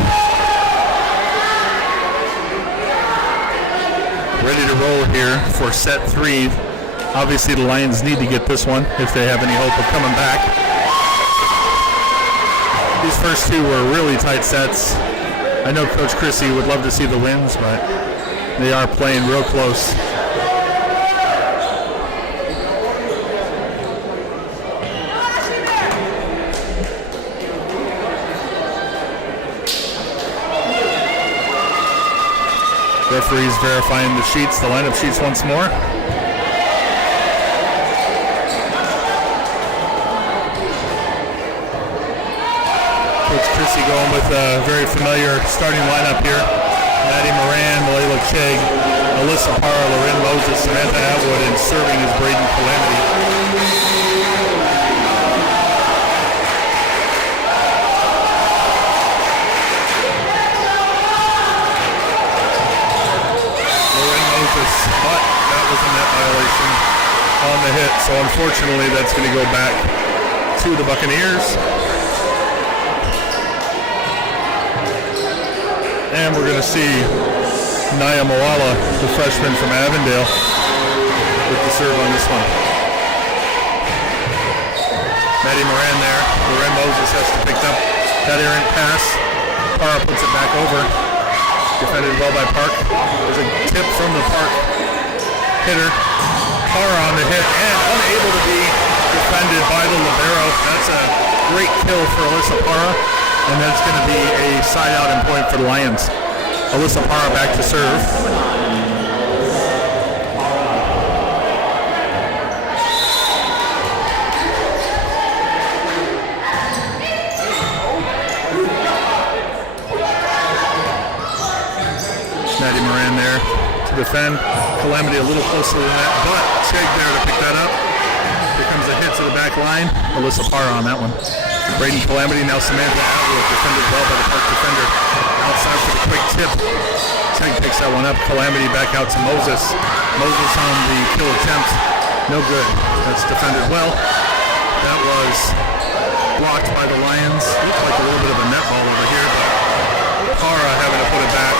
Ready to roll here for set 3. Obviously, the Lions need to get this one if they have any hope of coming back. These first 2 were really tight sets. I know Coach Chrissy would love to see the wins, but they are playing real close. Referees verifying the sheets, the lineup sheets once more. Coach Chrissy going with a very familiar starting lineup here. Maddie Moran, Layla Chegg, Alyssa Parra, Loren Moses, Samantha Atwood, and serving is Braden Calamity. But that was a net violation on the hit, so unfortunately that's going to go back to the Buccaneers. And we're going to see Naya Moala, the freshman from Avondale, with the serve on this one. Maddie Moran there. Loren Moses has to pick up that errant pass. Parra puts it back over. Defended well by Park. There's a tip from the Park hitter. Parra on the hit and unable to be defended by the libero. That's a great kill for Alyssa Parra, and that's going to be a side out and point for the Lions. Alyssa Parra back to serve. Maddie Moran there to defend. Calamity a little closer than that, but Chegg there to pick that up. Here comes a hit to the back line. Alyssa Parra on that one. Braden Calamity, now Samantha Atwood, defended well by the Park defender. Outside for the quick tip. Chegg picks that one up. Calamity back out to Moses. Moses on the kill attempt. No good. That's defended well. That was blocked by the Lions. Looked like a little bit of a net ball over here, but Parra having to put it back.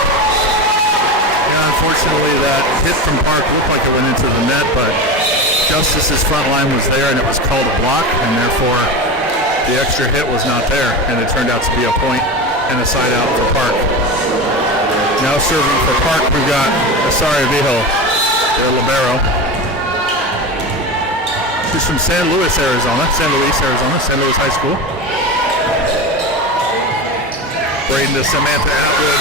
Unfortunately, that hit from Park looked like it went into the net, but Justice's front line was there, and it was called a block, and therefore the extra hit was not there, and it turned out to be a point and a side out for Park. Now serving for Park, we've got Asari Vijo, their libero. She's from San Luis, Arizona, San Luis High School. Braden to Samantha Atwood.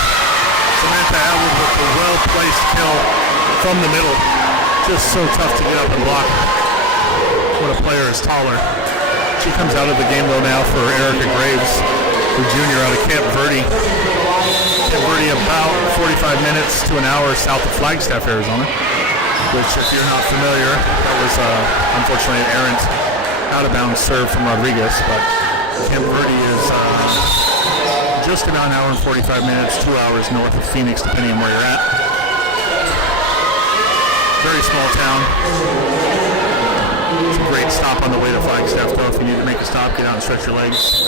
Samantha Atwood with a well-placed kill from the middle. Just so tough to get up and block. What a player is taller. She comes out of the game though now for Erica Graves, the junior out of Camp Verde. Camp Verde about 45 minutes to an hour south of Flagstaff, Arizona. Which, if you're not familiar, that was unfortunately an errant out-of-bounds serve from Rodriguez. But Camp Verde is just about an hour and 45 minutes, 2 hours north of Phoenix, depending on where you're at. Very small town. It's a great stop on the way to Flagstaff, though. If you need to make a stop, get out and stretch your legs.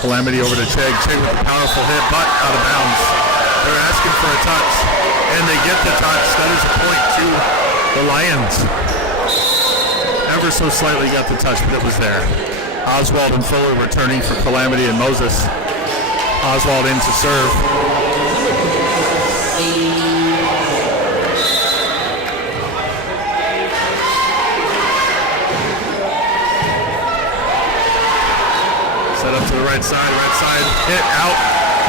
Calamity over to Chegg. Chegg with a powerful hit, but out of bounds. They're asking for a touch, and they get the touch. That is a point to the Lions. Ever so slightly got the touch, but it was there. Oswald and Fuller returning for Calamity and Moses. Oswald in to serve. Set up to the right side, hit out.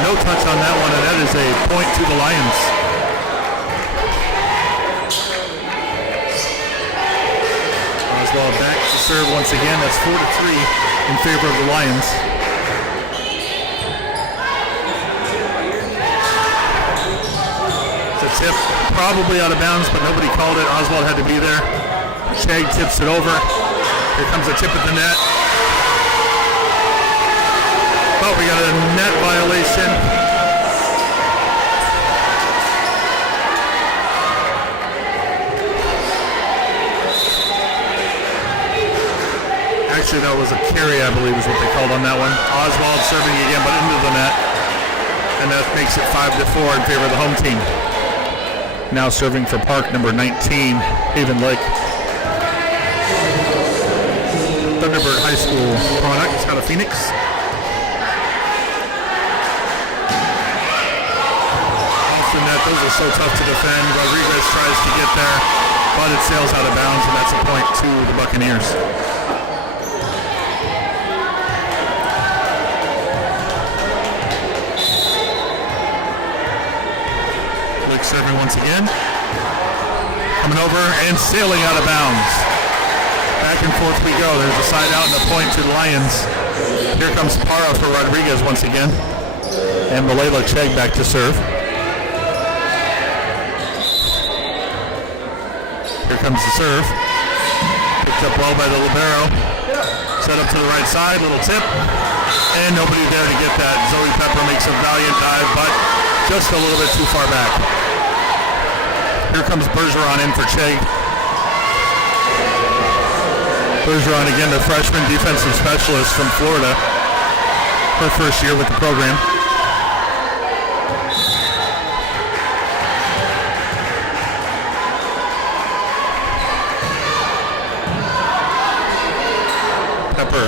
No touch on that one, and that is a point to the Lions. Oswald back to serve once again. That's 4-3 in favor of the Lions. It's a tip, probably out of bounds, but nobody called it. Oswald had to be there. Chegg tips it over. Here comes a tip at the net. Oh, we got a net violation. Actually, that was a carry, I believe is what they called on that one. Oswald serving again, but into the net. And that makes it 5-4 in favor of the home team. Now serving for Park, number 19, Haven Lake. Thunderbird High School product out of Phoenix. Off the net, those are so tough to defend. Rodriguez tries to get there, but it sails out of bounds, and that's a point to the Buccaneers. Lick serving once again. Coming over and sailing out of bounds. Back and forth we go. There's a side out and a point to the Lions. Here comes Parra for Rodriguez once again. And Malayla Chegg back to serve. Here comes the serve. Picked up well by the libero. Set up to the right side, little tip. And nobody there to get that. Zoe Pepper makes a valiant dive, but just a little bit too far back. Here comes Bergeron in for Chegg. Bergeron again, the freshman defensive specialist from Florida. Her first year with the program. Pepper.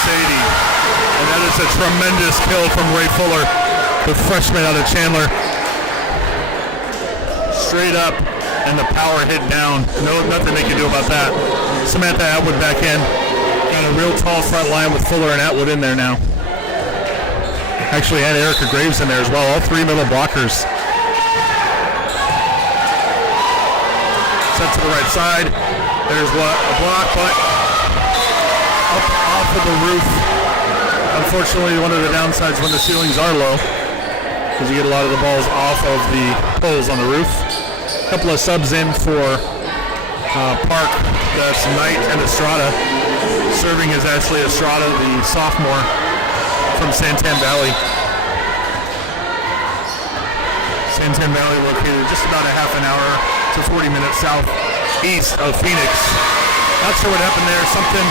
Sadie. And that is a tremendous kill from Ray Fuller, the freshman out of Chandler. Straight up, and the power hit down. Nothing they can do about that. Samantha Atwood back in. Got a real tall front line with Fuller and Atwood in there now. Actually had Erica Graves in there as well. All three middle blockers. Set to the right side. There's a block, but up off of the roof. Unfortunately, one of the downsides when the ceilings are low, because you get a lot of the balls off of the poles on the roof. A couple of subs in for Park. That's Knight and Estrada. Serving is Ashley Estrada, the sophomore from Santan Valley. Santan Valley located just about a half an hour to 40 minutes southeast of Phoenix. Not sure what happened there. Something,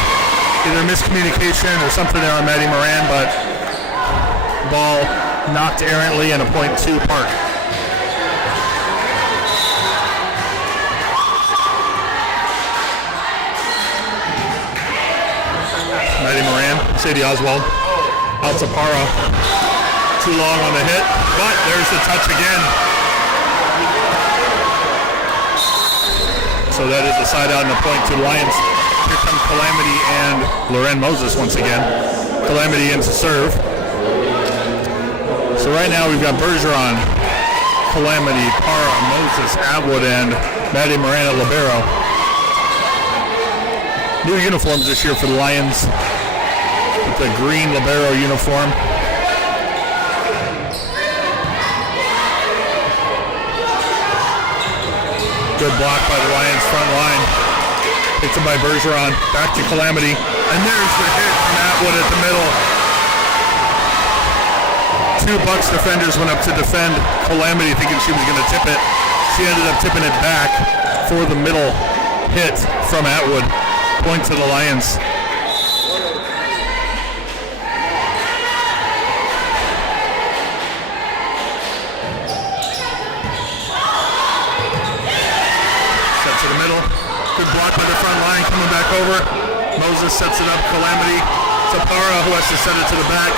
either miscommunication or something there on Maddie Moran, but ball knocked errantly and a point to Park. Maddie Moran, Sadie Oswald, out to Parra. Too long on the hit, but there's the touch again. So that is the side out and a point to the Lions. Here comes Calamity and Loren Moses once again. Calamity in to serve. So right now we've got Bergeron, Calamity, Parra, Moses, Atwood, and Maddie Moran at libero. New uniforms this year for the Lions with the green libero uniform. Good block by the Lions front line. Picked up by Bergeron. Back to Calamity. And there's the hit from Atwood at the middle. Two Bucks defenders went up to defend Calamity thinking she was going to tip it. She ended up tipping it back for the middle hit from Atwood. Point to the Lions. Set to the middle. Good block by the front line coming back over. Moses sets it up. Calamity. Tapara who has to set it to the back.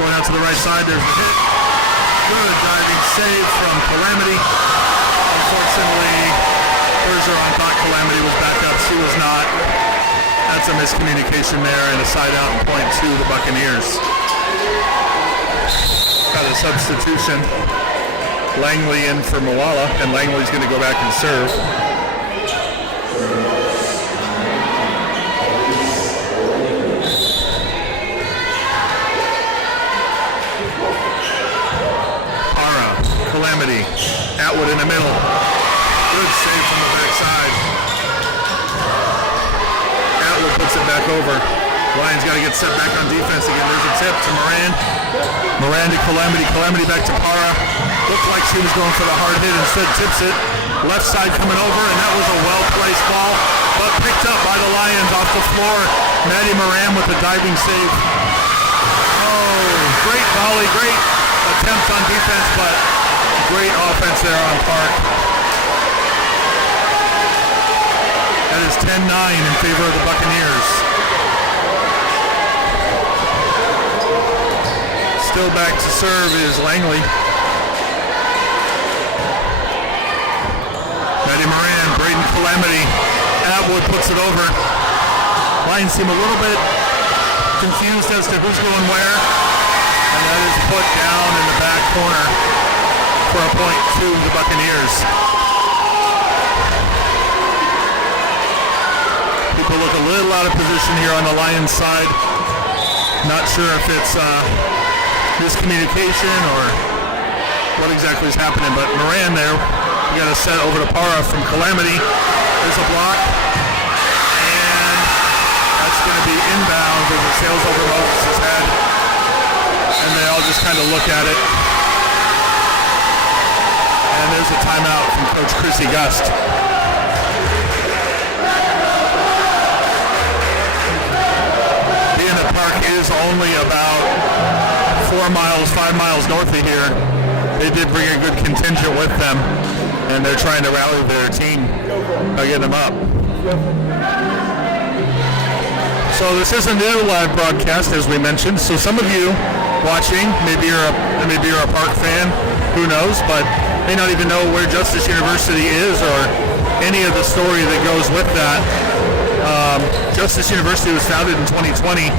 Going out to the right side. There's the hit. Good diving save from Calamity. Unfortunately, Bergeron thought Calamity was back up. She was not. That's a miscommunication there and a side out and point to the Buccaneers. Got a substitution. Langley in for Moala, and Langley's going to go back and serve. Parra, Calamity, Atwood in the middle. Good save from the backside. Atwood puts it back over. Lions got to get set back on defense again. There's a tip to Moran. Moran to Calamity. Calamity back to Parra. Looked like she was going for the hard hit. Instead tips it. Left side coming over, and that was a well-placed ball, but picked up by the Lions off the floor. Maddie Moran with a diving save. Oh, great volley, great attempt on defense, but great offense there on Park. That is 10-9 in favor of the Buccaneers. Still back to serve is Langley. Maddie Moran, Braden Calamity. Atwood puts it over. Lions seem a little bit confused as to who's going where. And that is put down in the back corner for a point to the Buccaneers. People look a little out of position here on the Lions side. Not sure if it's miscommunication or what exactly is happening, but Moran there, we got a set over to Parra from Calamity. There's a block, and that's going to be inbound as it sails over Moses' head, and they all just kind of look at it. And there's a timeout from Coach Chrissy Gust. Being that Park is only about 5 miles north of here, they did bring a good contingent with them, and they're trying to rally their team by getting them up. So this is a new live broadcast, as we mentioned. So some of you watching, maybe you're a Park fan, who knows, but may not even know where Justice University is or any of the story that goes with that. Justice University was founded in 2020.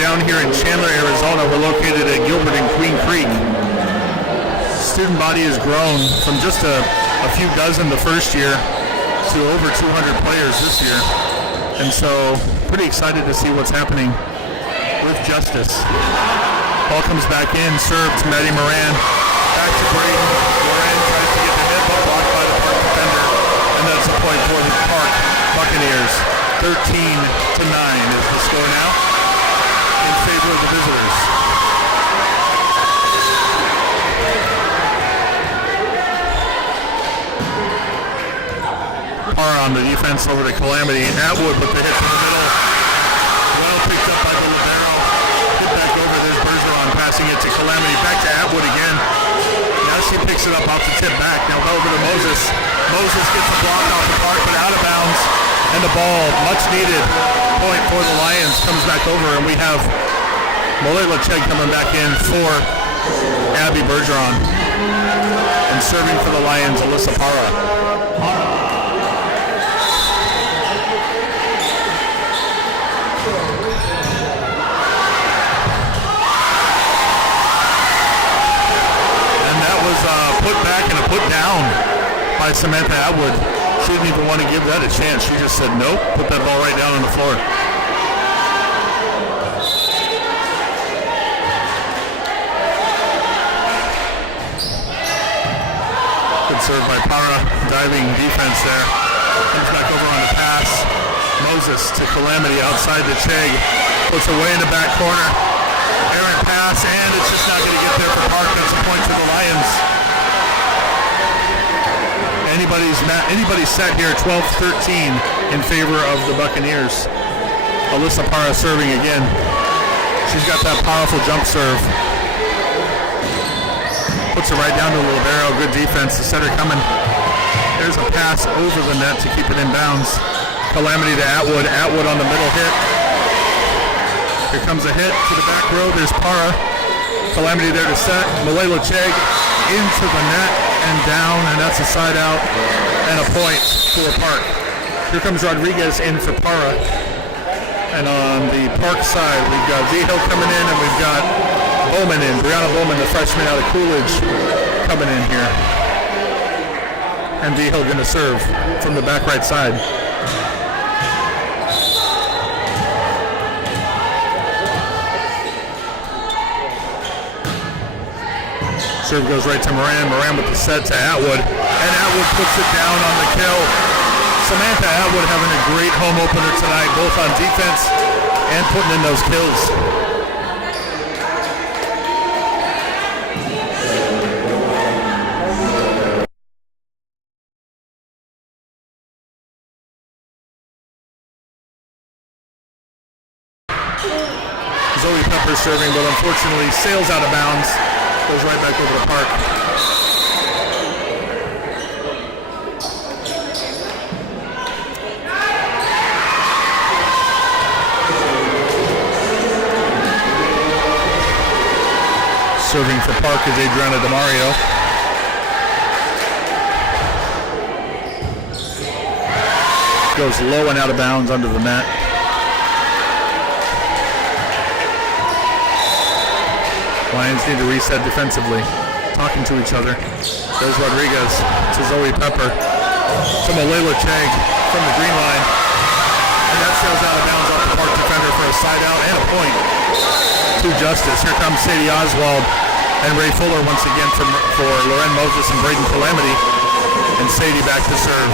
Down here in Chandler, Arizona. We're located at Gilbert and Queen Creek. Student body has grown from just a few dozen the first year to over 200 players this year. And so pretty excited to see what's happening with Justice. Ball comes back in, served to Maddie Moran. Back to Braden. Moran tries to get the hit, but blocked by the Park defender. And that's a point for the Park Buccaneers. 13-9 is the score now in favor of the visitors. Parr on the defense over to Calamity. Atwood with the hit to the middle. Well picked up by the libero. Hit back over. There's Bergeron passing it to Calamity. Back to Atwood again. Now she picks it up off the tip back. Now over to Moses. Moses gets the block off the Park, but out of bounds. And the ball, much needed point for the Lions, comes back over, and we have Molela Chegg coming back in for Abby Bergeron. And serving for the Lions, Alyssa Parra. And that was a put back and a put down by Samantha Atwood. She didn't even want to give that a chance. She just said nope, put that ball right down on the floor. Good serve by Parra, diving defense there. Comes back over on the pass. Moses to Calamity outside the Chegg. Puts away in the back corner. Errant pass, and it's just not going to get there for Park. That's a point to the Lions. Anybody's set here, 12-13 in favor of the Buccaneers. Alyssa Parra serving again. She's got that powerful jump serve. Puts it right down to the libero. Good defense. The setter coming. There's a pass over the net to keep it in bounds. Calamity to Atwood. Atwood on the middle hit. Here comes a hit to the back row. There's Parra. Calamity there to set. Molela Chegg into the net and down, and that's a side out and a point for Park. Here comes Rodriguez in for Parra. And on the Park side, we've got Vigil coming in, and we've got Bowman in. Brianna Bowman, the freshman out of Coolidge, coming in here. And Vigil going to serve from the back right side. Serve goes right to Moran. Moran with the set to Atwood. And Atwood puts it down on the kill. Samantha Atwood having a great home opener tonight, both on defense and putting in those kills. Zoe Pepper serving, but unfortunately sails out of bounds. Goes right back over the park. Serving for Park is Adriana DeMario. Goes low and out of bounds under the net. Lions need to reset defensively. Talking to each other. There's Rodriguez to Zoe Pepper. To Malayla Chang from the green line. And that sails out of bounds off the Park defender for a side out and a point to Justice. Here comes Sadie Oswald and Ray Fuller once again for Loren Moses and Braden Calamity. And Sadie back to serve.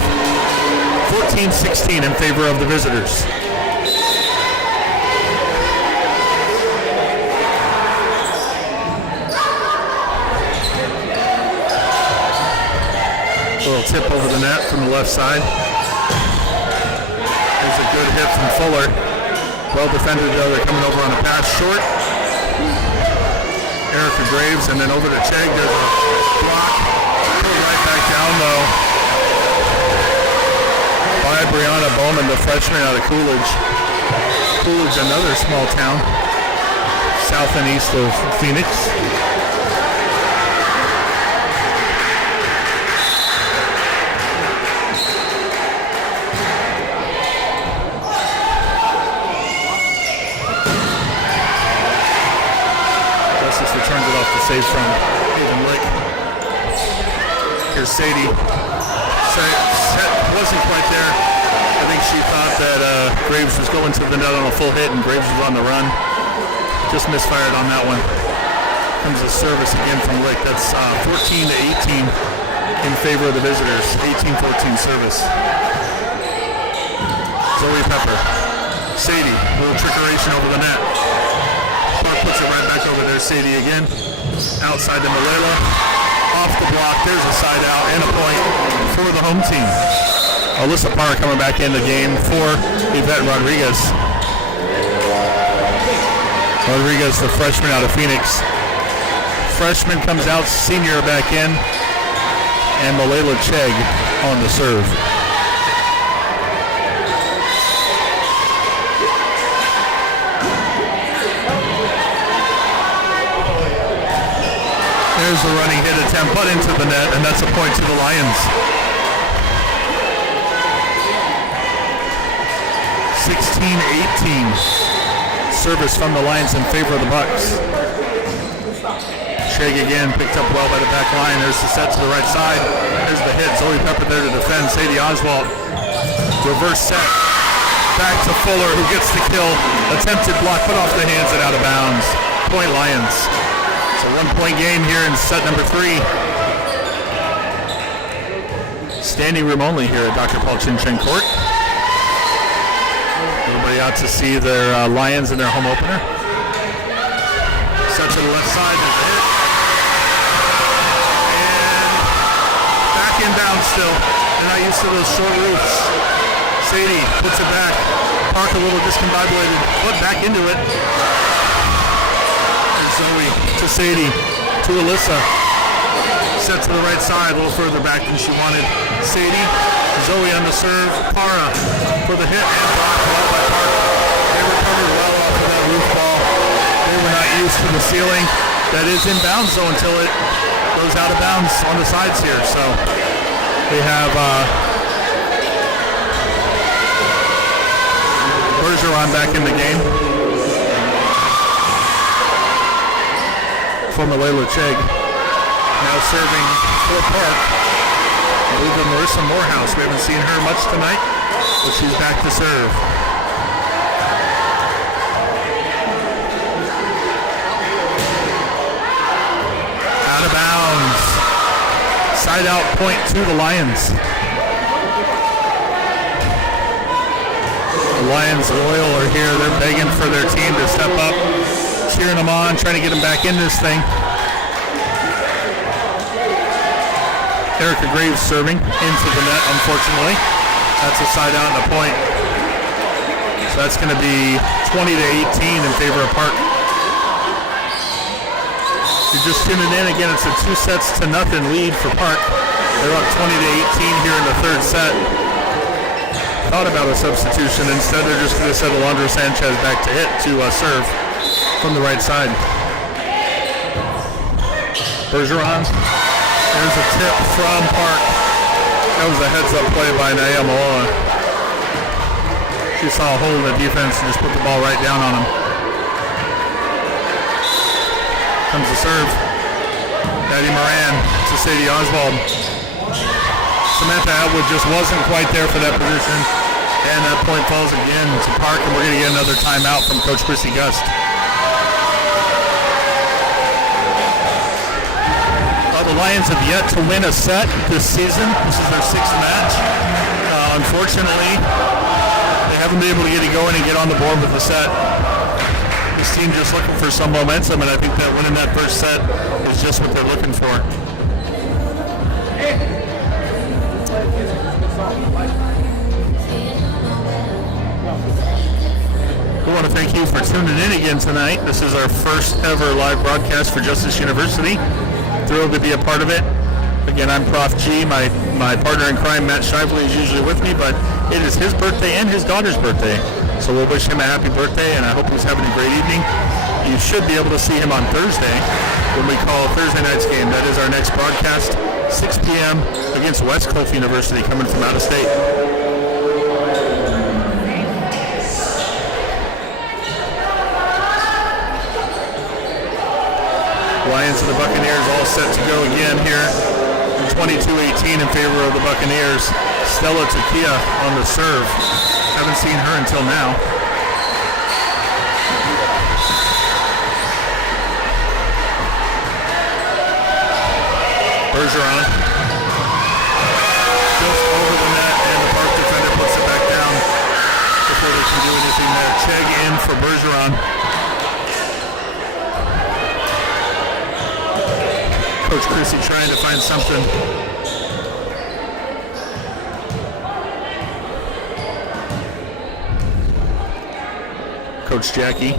14-16 in favor of the visitors. Little tip over the net from the left side. There's a good hit from Fuller. Well defended though, they're coming over on a pass short. Erica Graves and then over to Chegg. There's a block. Pulled right back down though by Brianna Bowman, the freshman out of Coolidge. Coolidge, another small town south and east of Phoenix. Turns it off the save from Haven Lick. Here's Sadie. Set wasn't quite there. I think she thought that Graves was going to the net on a full hit and Graves was on the run. Just misfired on that one. Comes a service again from Lick. That's 14-18 in favor of the visitors. 18-14 service. Zoe Pepper. Sadie, a little trickeration over the net. Puts it right back over there. Sadie again. Outside to Malayla. Off the block. There's a side out and a point for the home team. Alyssa Parr coming back in the game for Yvette Rodriguez. Rodriguez, the freshman out of Phoenix. Freshman comes out, senior back in. And Malayla Chegg on the serve. There's the running hit attempt, but into the net, and that's a point to the Lions. 16-18. Service from the Lions in favor of the Bucks. Chegg again, picked up well by the back line. There's the set to the right side. There's the hit. Zoe Pepper there to defend. Sadie Oswald. Reverse set. Back to Fuller, who gets the kill. Attempted block, put off the hands and out of bounds. Point Lions. It's a one-point game here in set number 3. Standing room only here at Dr. Paul Chin Chen Court. Everybody out to see their Lions in their home opener. Set to the left side, there's a hit. And back inbound still. They're not used to those short roofs. Sadie puts it back. Park a little discombobulated, put back into it. Zoe to Sadie, to Alyssa. Set to the right side, a little further back than she wanted. Sadie, Zoe on the serve. Para for the hit and block well by Park. They recovered well off of that roof ball. They were not used to the ceiling. That is in bounds though until it goes out of bounds on the sides here. So they have Bergeron back in the game. For Malayla Chegg. Now serving for Park. I believe that Marissa Morehouse. We haven't seen her much tonight, but she's back to serve. Out of bounds. Side out point to the Lions. The Lions loyal are here. They're begging for their team to step up. Cheering them on, trying to get them back in this thing. Erica Graves serving into the net, unfortunately. That's a side out and a point. So that's going to be 20 to 18 in favor of Park. You're just tuning in again. It's a 2-0 lead for Park. They're up 20 to 18 here in the third set. Thought about a substitution. Instead, they're just going to set Alondra Sanchez back to hit to serve from the right side. Bergeron. There's a tip from Park. That was a heads-up play by Naya Malala. She saw a hole in the defense and just put the ball right down on him. Comes the serve. Maddie Moran to Sadie Oswald. Samantha Atwood just wasn't quite there for that position. And that point falls again to Park, and we're going to get another timeout from Coach Chrissy Gust. The Lions have yet to win a set this season. This is their 6th match. Unfortunately, they haven't been able to get it going and get on the board with the set. This team just looking for some momentum, and I think that winning that first set is just what they're looking for. We want to thank you for tuning in again tonight. This is our first ever live broadcast for Justice University. Thrilled to be a part of it. Again, I'm Prof G. My partner in crime, Matt Shively, is usually with me, but it is his birthday and his daughter's birthday. So we'll wish him a happy birthday, and I hope he's having a great evening. You should be able to see him on Thursday when we call Thursday night's game. That is our next broadcast, 6 p.m. against West Cliff University, coming from out of state. Lions and the Buccaneers all set to go again here. 22-18 in favor of the Buccaneers. Stella Tukia on the serve. Haven't seen her until now. Bergeron. Just over the net, and the Park defender puts it back down before they can do anything there. Chegg in for Bergeron. Coach Chrissy trying to find something. Coach Jackie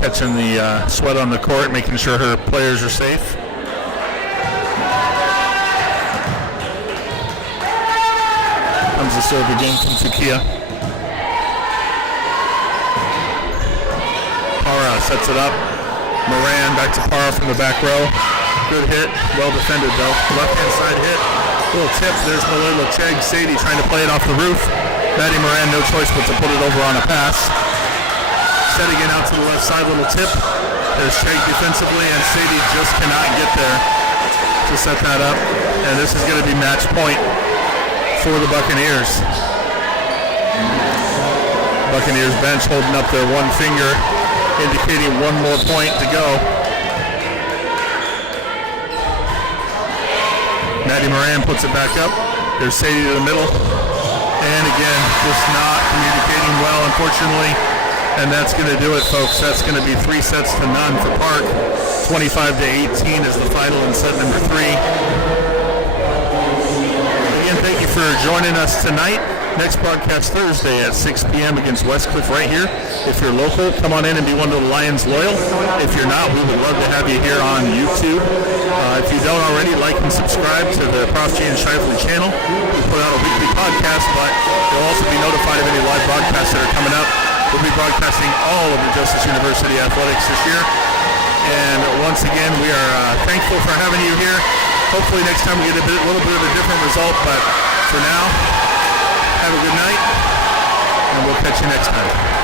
catching the sweat on the court, making sure her players are safe. Comes the serve again from Tukia. Para sets it up. Moran back to Para from the back row. Good hit, well defended though. Left-hand side hit, little tip. There's Malala Chegg. Sadie trying to play it off the roof. Maddie Moran, no choice but to put it over on a pass. Setting it out to the left side, little tip. There's Chegg defensively, and Sadie just cannot get there to set that up. And this is going to be match point for the Buccaneers. Buccaneers bench holding up their one finger, indicating one more point to go. Maddie Moran puts it back up. There's Sadie to the middle. And again, just not communicating well, unfortunately. And that's going to do it, folks. That's going to be 3-0 for Park. 25-18 is the final in set number 3. Again, thank you for joining us tonight. Next broadcast Thursday at 6 p.m. against West Cliff right here. If you're local, come on in and be one of the Lions loyal. If you're not, we would love to have you here on YouTube. If you don't already, like and subscribe to the Prof G and Shively channel. We put out a weekly podcast, but you'll also be notified of any live broadcasts that are coming up. We'll be broadcasting all of the Justice University athletics this year. And once again, we are thankful for having you here. Hopefully next time we get a little bit of a different result, but for now, have a good night, and we'll catch you next time.